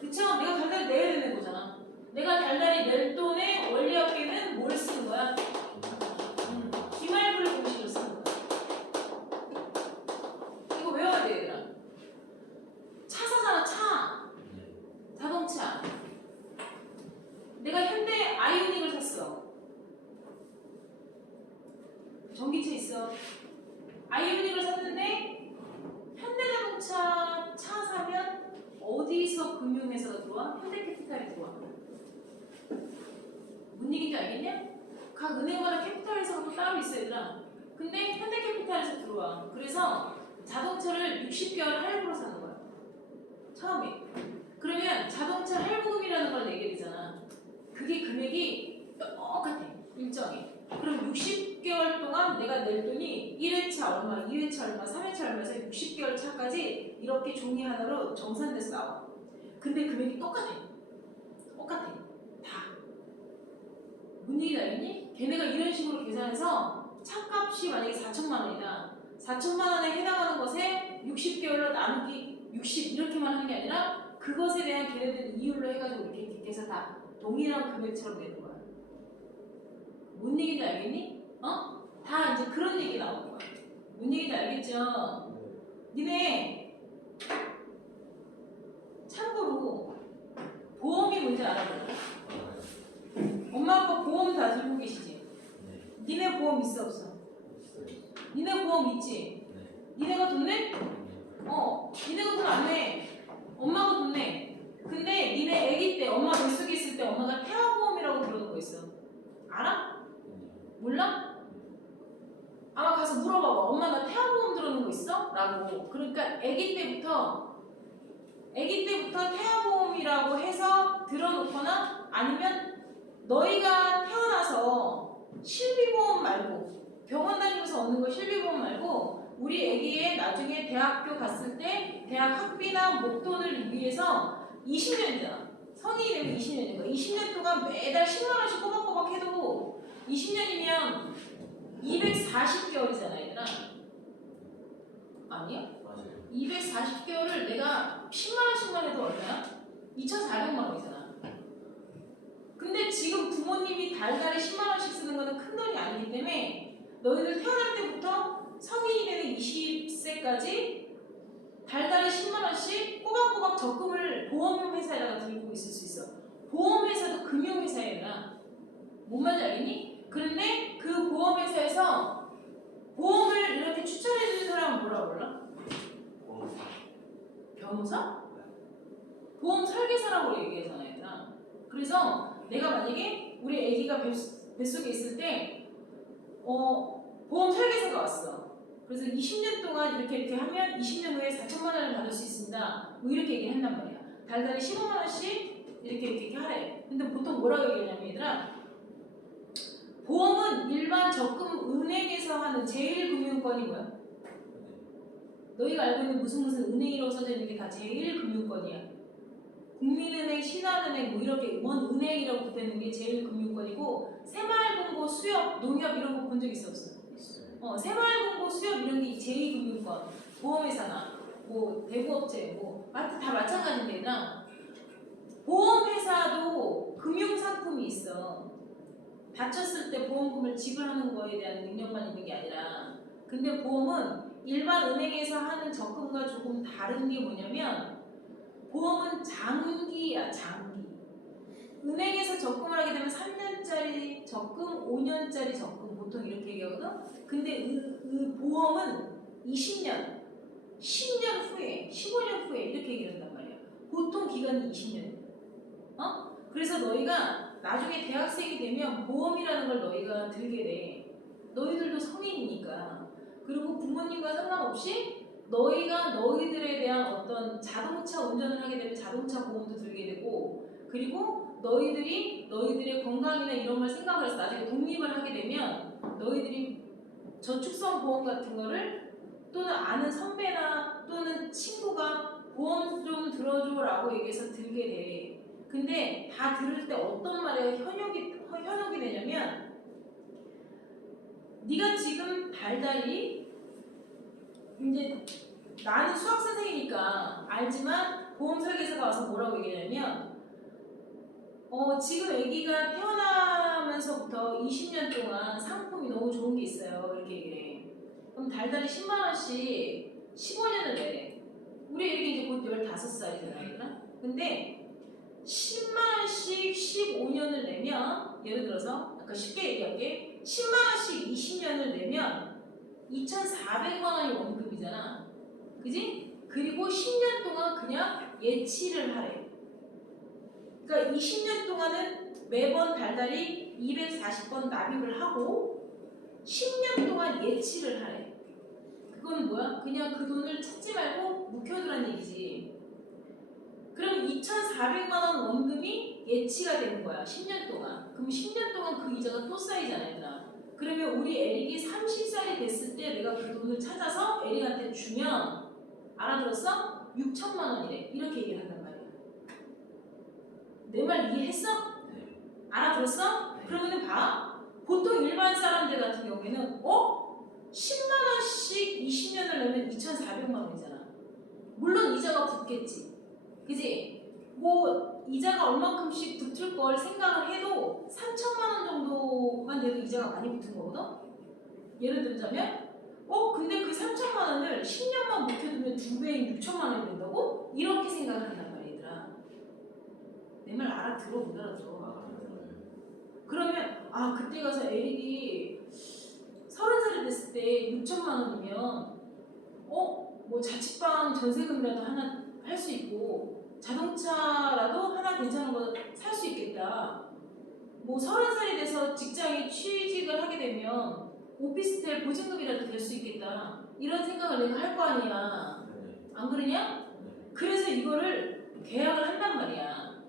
그쵸? 내가 달달이 내야 되는 거잖아. 내가 달달이 낼 돈의 원리합계는 뭘 쓰는 거야? 기말불 공식을 쓰는 거야. 이거 외워야 돼, 얘들아. 차 사잖아, 차. 자동차. 내가 현대 아이오닉을 샀어. 전기차 있어. 아이오닉을 샀는데 현대자동차 차 사면 어디서 금융회사가 들어와? 현대캐피탈이 들어와. 뭔 얘기인지 알겠냐? 각 은행마다 캐피탈 회사가 또 따로 있어, 얘들아. 근데 현대캐피탈에서 들어와. 그래서 자동차를 60개월 할부로 사는 거야. 처음에. 그러면 자동차 할부금이라는 걸 내게 되잖아. 그게 금액이 똑같아. 일정이. 그럼 60개월 동안 내가 낼 돈이 1회차 얼마, 2회차 얼마, 3회차 얼마에서 60개월 차까지 이렇게 종이 하나로 정산돼서 나와. 근데 금액이 똑같아. 똑같아. 다. 뭔 얘기인지 알겠니? 걔네가 이런 식으로 계산해서 차값이 만약에 4천만 원이다. 4천만 원에 해당하는 것에 60개월로 나누기 60 이렇게만 하는 게 아니라 그것에 대한 걔네들 이율로 해가지고 이렇게 해서 다 동일한 금액처럼 내는 거야. 뭔 얘기인지 알겠니? 다 이제 그런 얘기 나오는 거야. 뭔 얘기인지 알겠죠? 니네 참고로 보험이 뭔지 알아볼래? 엄마 아빠 보험 다 들고 계시지? 니네 보험 있어 없어? 니네 보험 있지? 니네가 돈 내? 니네가 돈 안 내. 엄마가 돈 내. 근데 니네 아기 때 엄마 뱃속에 있을 때 엄마가 태아보험이라고 부르는 거 있어. 알아? 몰라? 아마 가서 물어봐봐. 엄마 나 태아보험 들어는 거 있어? 라고. 그러니까 아기 때부터 태아보험이라고 해서 들어놓거나 아니면 너희가 태어나서 실비보험 말고 병원 다니면서 얻는 거 실비보험 말고 우리 아기의 나중에 대학교 갔을 때 대학 학비나 목돈을 위해서 20년이잖아. 성인이 되면 20년인 거야. 20년 동안 매달 10만 원씩 꼬박꼬박 해도 20년이면 240개월이잖아, 얘들아. 아니야? 맞아요. 240개월을 내가 10만 원씩만 해도 얼마야? 2,400만 원이잖아. 근데 지금 부모님이 달달이 10만 원씩 쓰는 거는 큰 돈이 아니기 때문에 너희들 태어날 때부터 성인이 되는 20세까지 달달이 10만 원씩 꼬박꼬박 적금을 보험회사에다가 들고 있을 수 있어. 보험회사도 금융회사에다. 뭔 말인지 알겠니? 그런데 그 보험회사에서 보험을 이렇게 추천해주는 사람은 뭐라고 불러? 변호사? 보험 설계사라고 얘기하잖아, 얘들아. 그래서 내가 만약에 우리 애기가 뱃속에 있을 때 보험 설계사가 왔어. 그래서 20년 동안 이렇게 하면 20년 후에 4천만 원을 받을 수 있습니다. 뭐 이렇게 얘기를 한단 말이야. 달달이 15만 원씩 이렇게 하래. 근데 보통 뭐라고 얘기하냐면 얘들아, 보험은 일반 적금 은행에서 하는 제1금융권이 뭐야? 너희가 알고 있는 무슨 은행이라고 써져 있는 게 다 제1금융권이야. 국민은행, 신한은행, 뭐 이렇게 원은행이라고 붙어있는 게 제1금융권이고, 새마을금고, 수협, 농협 이런 거 본 적 있어 없어? 새마을금고, 수협 이런 게 제2금융권, 보험회사나 뭐 대부업체 다 마찬가지인데, 보험회사도 금융상품이 있어. 다쳤을 때 보험금을 지불하는 거에 대한 능력만 있는 게 아니라, 근데 보험은 일반 은행에서 하는 적금과 조금 다른 게 뭐냐면, 보험은 장기야, 장기. 은행에서 적금을 하게 되면 3년짜리 적금, 5년짜리 적금 보통 이렇게 얘기하거든. 근데 보험은 20년, 10년 후에, 15년 후에 이렇게 얘기를 한단 말이야. 보통 기간이 20년이야. 그래서 너희가 나중에 대학생이 되면 보험이라는 걸 너희가 들게 돼. 너희들도 성인이니까. 그리고 부모님과 상관없이 너희가 너희들에 대한 어떤 자동차 운전을 하게 되면 자동차 보험도 들게 되고, 그리고 너희들이 너희들의 건강이나 이런 걸 생각을 해서 나중에 독립을 하게 되면 너희들이 저축성 보험 같은 거를 또는 아는 선배나 또는 친구가 보험 좀 들어줘라고 얘기해서 들게 돼. 근데 다 들을 때 어떤 말에 현혹이 되냐면, 네가 지금 달달이 이제 나는 수학 선생이니까 알지만 보험 설계사가 와서 뭐라고 얘기하냐면, 지금 아기가 태어나면서부터 20년 동안 상품이 너무 좋은 게 있어요. 이렇게 얘기를 해. 그럼 달달이 10만 원씩 15년을 내래. 우리 애기 이제 곧 15살이잖아, 얘들아. 근데 10만 원씩 15년을 내면, 예를 들어서 아까 쉽게 얘기할게. 10만 원씩 20년을 내면 2,400만 원이 원금이잖아. 그지? 그리고 10년 동안 그냥 예치를 하래. 그러니까 20년 동안은 매번 달달이 240번 납입을 하고 10년 동안 예치를 하래. 그건 뭐야? 그냥 그 돈을 찾지 말고 묵혀두란 얘기지. 그럼 2,400만 원 원금이 예치가 되는 거야. 10년 동안. 그럼 10년 동안 그 이자가 또 쌓이잖아, 얘들아. 그러면 우리 에릭이 30살이 됐을 때 내가 그 돈을 찾아서 에릭한테 주면, 알아들었어? 6천만 원이래. 이렇게 얘기를 한단 말이야. 내 말 이해했어? 네. 알아들었어? 네. 그러면 봐. 보통 일반 사람들 같은 경우에는 10만 원씩 20년을 내면 2,400만 원이잖아. 물론 이자가 붙겠지. 그지? 뭐 이자가 얼만큼씩 붙을 걸 생각을 해도 3천만 원 정도만 돼도 이자가 많이 붙은 거거든? 예를 들자면 근데 그 3천만 원을 10년만 묵혀두면 2배인 6천만 원이 된다고? 이렇게 생각을 한단 말이야, 얘들아. 내 말 알아들어, 못 알아들어? 그러면 그때 가서 에릭이 30살이 됐을 때 6천만 원이면 뭐 자취방 전세금이라도 하나 할 수 있고 자동차라도 하나 괜찮은 거 살 수 있겠다. 뭐 30살이 돼서 직장에 취직을 하게 되면 오피스텔 보증금이라도 될 수 있겠다. 이런 생각을 내가 할 거 아니야. 안 그러냐? 그래서 이거를 계약을 한단 말이야.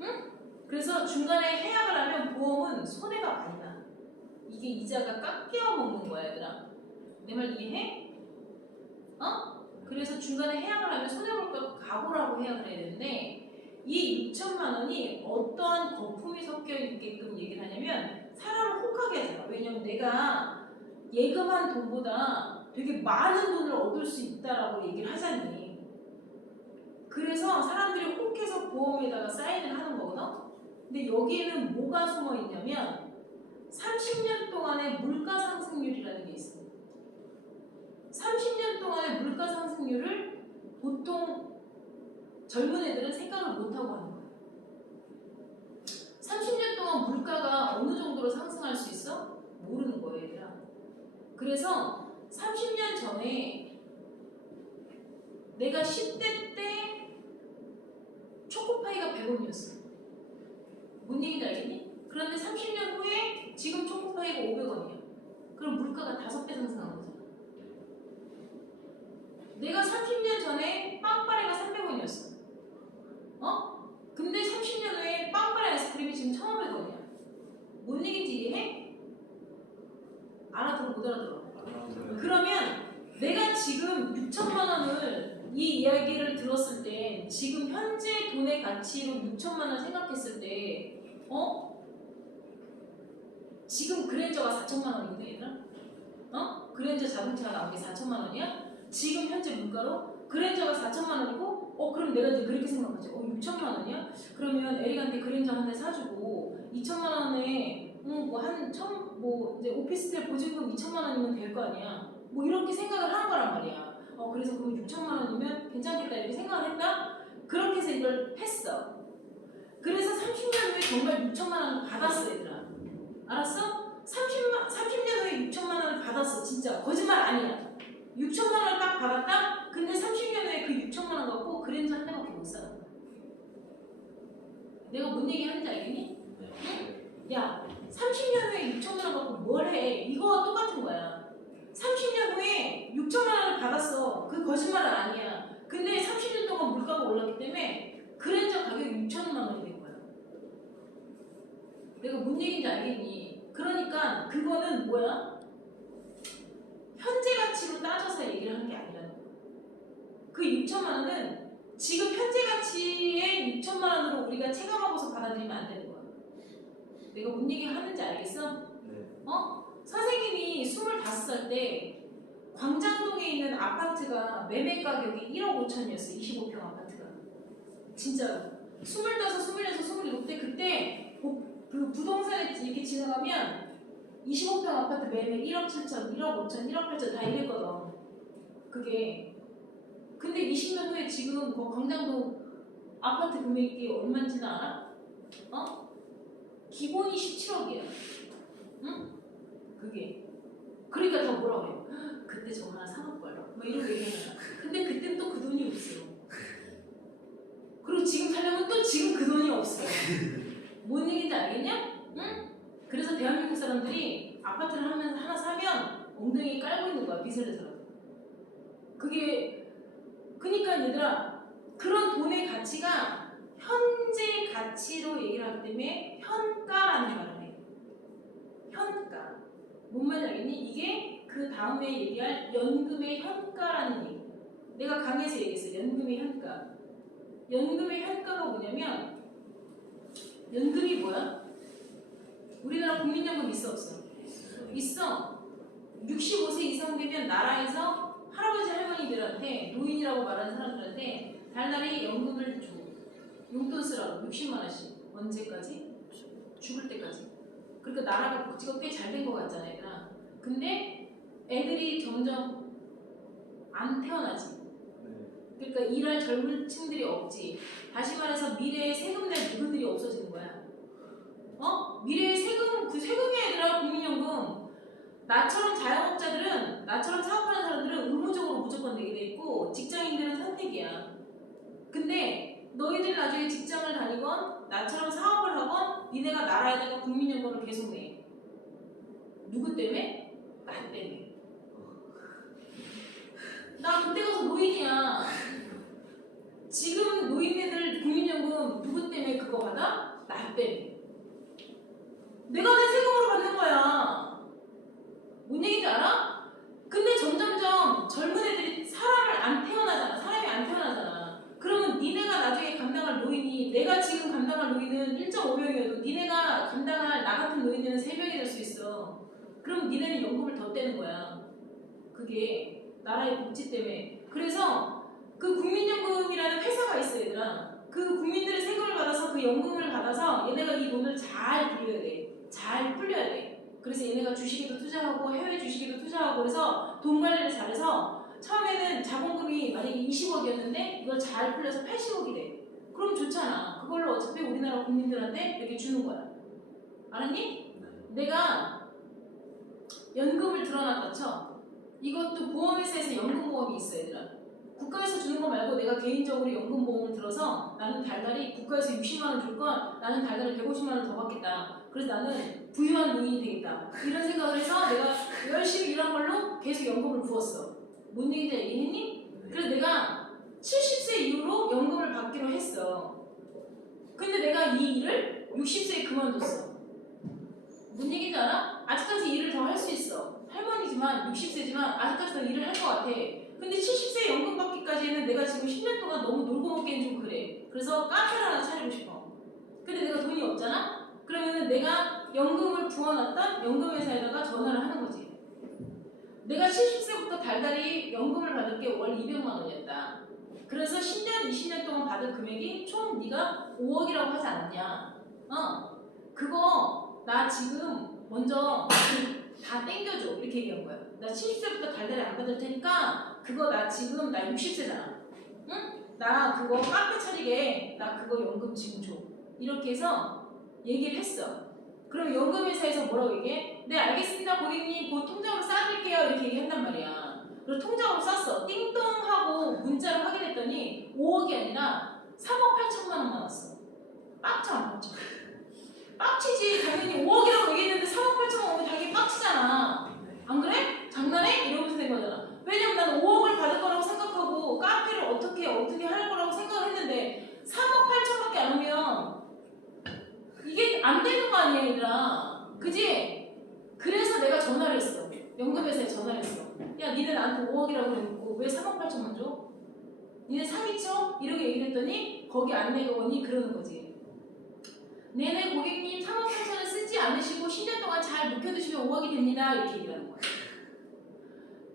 응? 그래서 중간에 해약을 하면 보험은 손해가 많이 나. 이게 이자가 깎여 먹는 거야, 얘들아. 내 말 이해해? 그래서 중간에 해약을 하면 손해볼 거 각오라고 해약을 해야 되는데, 이 6천만 원이 어떠한 거품이 섞여 있게끔 얘기를 하냐면 사람을 혹하게 하잖아. 왜냐면 내가 예금한 돈보다 되게 많은 돈을 얻을 수 있다라고 얘기를 하자니. 그래서 사람들이 혹해서 보험에다가 사인을 하는 거거든. 근데 여기에는 뭐가 숨어 있냐면 30년 동안의 물가 상승률이라는 게 있어. 30년 동안의 물가 상승률을 보통 젊은 애들은 생각을 못하고 하는 거야. 30년 동안 물가가 어느 정도로 상승할 수 있어? 그래서 30년 전에 내가 10대 때 초코파이가 100원이었어. 뭔 얘기인지 알겠니? 그런데 30년 후에 지금 초코파이가 500원이야. 그럼 물가가 5배 상승한 거잖아. 내가 30년 전에 빵빠레가 300원이었어. 어? 근데 30년 후에 빵빠레 아이스크림이 지금 1,500원이야. 뭔 얘기인지 이해해? 알아들어 못 알아들어? 그러면 내가 지금 6천만 원을 이 이야기를 들었을 때 지금 현재 돈의 가치로 6천만 원 생각했을 때 지금 그랜저가 4천만 원이거든 얘들아? 그랜저 자동차가 나온 게 4천만 원이야? 지금 현재 물가로 그랜저가 4천만 원이고 그럼 내가 이제 그렇게 생각하지 6천만 원이야? 그러면 에릭한테 그랜저 한 대 사주고 2천만 원에 이제 오피스텔 보증금 2천만 원이면 될 거 아니야. 뭐 이렇게 생각을 하는 거란 말이야. 그래서 그럼 6천만 원이면 괜찮겠다 이렇게 생각을 했다? 그렇게 해서 이걸 했어. 그래서 30년 후에 정말 6천만 원을 받았어 얘들아. 알았어? 30년 후에 6천만 원을 받았어. 진짜 거짓말 아니야. 6천만 원을 딱 받았다? 근데 30년 후에 그 6천만 원 갖고 그랜저 한 대밖에 못 사. 내가 뭔 얘기 하는지 알겠니? 응? 야 30년 후에 6천만 원 갖고 뭘 해? 이거와 똑같은 거야. 30년 후에 6천만 원을 받았어. 그 거짓말은 아니야. 근데 30년 동안 물가가 올랐기 때문에 그랜저 가격이 6천만 원이 된 거야. 내가 뭔 얘기인지 알겠니? 그러니까 그거는 뭐야? 현재 가치로 따져서 얘기를 하는 게 아니라는 거야. 그 6천만 원은 지금 현재 가치의 6천만 원으로 우리가 체감하고서 받아들이면 안 되는 거야. 내가 뭔 얘기 하는지 알겠어? 네. 선생님이 25살 때 광장동에 있는 아파트가 매매 가격이 1억 5천이었어. 25평 아파트가. 진짜로. 25, 26, 27때 그때 그 부동산에 이렇게 지나가면 25평 아파트 매매 1억 7천, 1억 5천, 1억 8천 다 이랬거든. 그게. 근데 20년 후에 지금 그 광장동 아파트 금액이 얼마인지는 알아? 기본이 17억이야. 응? 그게. 그러니까 다 뭐라고 해요? 그때 저거 하나 사놓을걸. 뭐 이런 얘기하잖아. 근데 그땐 또 그 돈이 없어. 그리고 지금 살려면 또 지금 그 돈이 없어. 뭔 얘기인지 알겠냐? 응? 그래서 대한민국 사람들이 아파트를 하나 사면 엉덩이 깔고 있는 거야. 빚을 내서라도. 그게 그러니까 얘들아 그런 돈의 가치가 현재 가치로 얘기를 하기 때문에 현가라는 말을 해. 현가. 뭔 말인지 알겠니? 이게 그 다음에 얘기할 연금의 현가라는 얘기. 내가 강의에서 얘기했어. 연금의 현가. 연금의 현가가 뭐냐면 연금이 뭐야? 우리나라 국민연금 있어 없어? 있어. 65세 이상 되면 나라에서 할아버지 할머니들한테 노인이라고 말하는 사람들한테 달달이 연금을 줘. 용돈 쓰라고 60만 원씩. 언제까지? 죽을 때까지. 그러니까 나라가 복지가 꽤 잘 된 것 같잖아 얘들아. 근데 애들이 점점 안 태어나지. 그러니까 일할 젊은 층들이 없지. 다시 말해서 미래에 세금 낼 누구들이 없어지는 거야. 미래에 세금, 그 세금이야 얘들아. 국민연금. 나처럼 자영업자들은, 나처럼 사업하는 사람들은 의무적으로 무조건 내게 돼 있고 직장인들은 선택이야. 근데 너희들이 나중에 직장을 다니건 나처럼 사업을 하건 니네가 나라에다가 국민연금을 계속 내. 누구 때문에? 나 때문에. 나 그때 가서 노인이야. 지금 노인네들 국민연금 누구 때문에 그거 받아? 나 때문에. 내가 내 세금으로 받는 거야. 뭔 얘기인지 알아? 근데 점점점 젊은 애들이 사람이 안 태어나잖아. 그러면 니네가 나중에 감당할 노인이 내가 지금 감당할 노인은 1.5명이어도 니네가 감당할 나 같은 노인은 3명이 될 수 있어. 그럼 니네는 연금을 더 떼는 거야. 그게 나라의 복지 때문에. 그래서 그 국민연금이라는 회사가 있어 얘들아. 그 국민들의 세금을 받아서 그 연금을 받아서 얘네가 이 돈을 잘 불려야 돼. 잘 불려야 돼. 그래서 얘네가 주식에도 투자하고 해외 주식에도 투자하고 그래서 돈 관리를 잘해서 처음에는 자본금이 만약에 20억이었는데 이걸 잘 풀려서 80억이 돼. 그럼 좋잖아. 그걸로 어차피 우리나라 국민들한테 이렇게 주는 거야. 알았니? 내가 연금을 들어놨다 쳐. 이것도 보험회사에서 연금보험이 있어 얘들아. 국가에서 주는 거 말고 내가 개인적으로 연금보험을 들어서 나는 달달이 국가에서 60만 원 줄 건 나는 달달이 150만 원 더 받겠다. 그래서 나는 부유한 노인이 되겠다. 이런 생각을 해서 내가 열심히 일한 걸로 계속 연금을 부었어. 뭔 얘기인지 얘기했니? 그래서 내가 70세 이후로 연금을 받기로 했어. 근데 내가 이 일을 60세에 그만뒀어. 뭔 얘기인지 알아? 아직까지 일을 더 할 수 있어. 할머니지만 60세지만 아직까지 더 일을 할 것 같아. 근데 70세 연금 받기까지는 내가 지금 10년 동안 너무 놀고 먹기엔 좀 그래. 그래서 카페를 하나 차리고 싶어. 근데 내가 돈이 없잖아? 그러면은 내가 연금을 부어놨던 연금회사에다가 전화를 하는 거지. 내가 70세부터 달달이 연금을 받을 게 월 200만 원이었다. 그래서 10년, 20년 동안 받을 금액이 총 네가 5억이라고 하지 않았냐? 그거 나 지금 먼저 다 땡겨줘. 이렇게 얘기한 거야. 나 70세부터 달달이 안 받을 테니까 그거 나 지금 나 60세잖아. 응? 나 그거 카페 차리게 나 그거 연금 지금 줘. 이렇게 해서 얘기를 했어. 그럼 연금회사에서 뭐라고 얘기해? 네 알겠습니다 고객님 그 통장으로 싸드릴게요 이렇게 얘기한단 말이야. 그리고 통장으로 쌌어. 띵동 하고 문자를 확인했더니 5억이 아니라 3억 8천만 원 나왔어. 빡쳐 안 빡쳐? 빡치지. 당연히 5억이라고 얘기했는데 3억 8천만 원 오면 당연히 빡치잖아. 안 그래? 장난해? 이러면서 된 거잖아. 왜냐면 나는 5억을 받을 거라고 생각하고 카페를 어떻게 할 거라고 생각을 했는데 3억 8천밖에 안 오면 이게 안 되는 거 아니야 얘들아. 그지? 그래서 내가 전화를 했어. 연금회사에 전화를 했어. 야 니네 나한테 5억이라고 그래놓고 왜 3억 8천만 줘? 니네 사기쳐? 이렇게 얘기를 했더니 거기 안내원이 그러는 거지. 네네 고객님 3억 8천을 쓰지 않으시고 10년 동안 잘 묵혀두시면 5억이 됩니다. 이렇게 얘기를 하는 거야.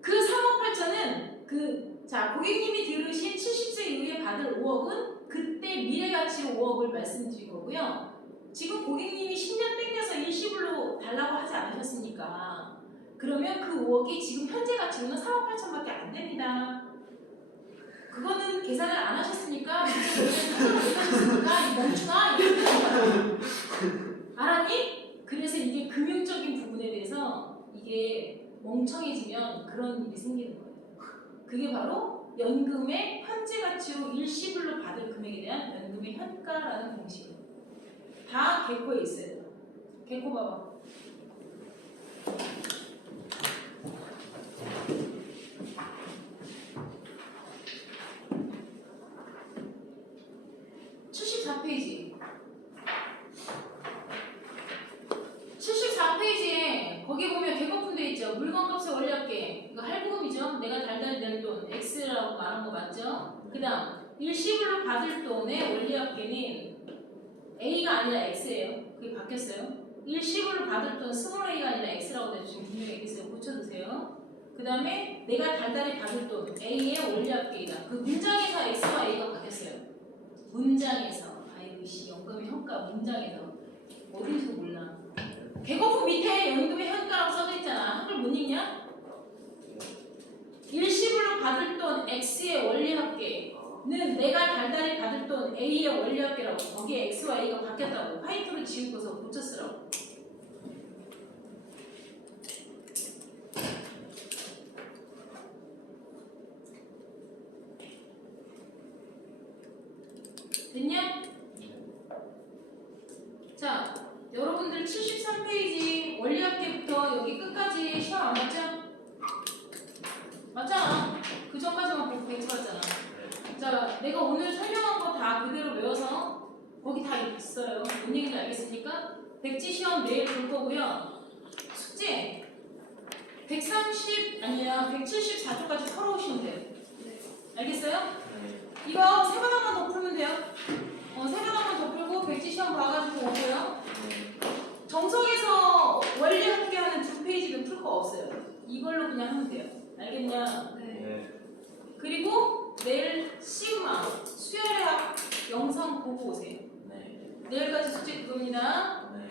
그 3억 8천은 자 고객님이 들으신 70세 이후에 받을 5억은 그때 미래가치로 5억을 말씀드린 거고요. 지금 고객님이 10년 땡겨서 일시불로 달라고 하지 않으셨습니까? 그러면 그 5억이 지금 현재 가치로는 3억 8천밖에 안 됩니다. 그거는 계산을 안 하셨으니까 문제 못 하셨으니까 이 멍청아 이렇게 알았니? 그래서 이게 금융적인 부분에 대해서 이게 멍청해지면 그런 일이 생기는 거예요. 그게 바로 연금의 현재 가치로 일시불로 받을 금액에 대한 연금의 현가라는 공식이에요. 다 개코에 있어요. 개코 봐봐. 페이지 74페이지에 거기 보면 개거품 돼 있죠. 물건값의 원리합계 이거 할부금이죠. 내가 달달 낼 돈 X라고 말한 거 맞죠? 그 다음 일시불로 받을 돈의 원리합계는 A가 아니라 X예요. 그게 바뀌었어요. 일시불로 받을 돈 스몰 A가 아니라 X라고 내주시면 분명히 X예요. 고쳐두세요. 그 다음에 내가 달달이 받을 돈 A의 원리합계이다. 그 문장에서 X와 A가 바뀌었어요. 문장에서 연금의 현가 문장에서 어디서 몰라. 개거품 밑에 연금의 현가라고 써져 있잖아. 한글 못 읽냐? 일시불로 받을 돈 X의 원리합계는 내가 달달이 받을 돈 A의 원리합계라고. 거기에 X와 A가 바뀌었다고. 화이트로 지우고서 고쳐 쓰라고. 됐냐? 자, 여러분들 73페이지 원리합계부터 여기 끝까지 시험 안 봤죠? 맞잖아. 그 전까지만 보고 100 받았잖아. 자, 내가 오늘 설명한 거 다 그대로 외워서 거기 다 있어요. 뭔 얘기인지 알겠습니까? 백지 시험 내일 볼 거고요. 숙제 130 아니야 174쪽까지 털어오시면 돼요. 알겠어요? 이거 세 바닥만 더 풀면 돼요. 세 바닥만 더 풀고 백지 시험 봐가지고 오고요. 정석에서 원리 합계하는 2페이지는 풀 거 없어요. 이걸로 그냥 하면 돼요. 알겠냐? 네. 그리고 내일 시그마 수열의 합 영상 보고 오세요. 네. 내일까지 숙제 그겁니다. 네.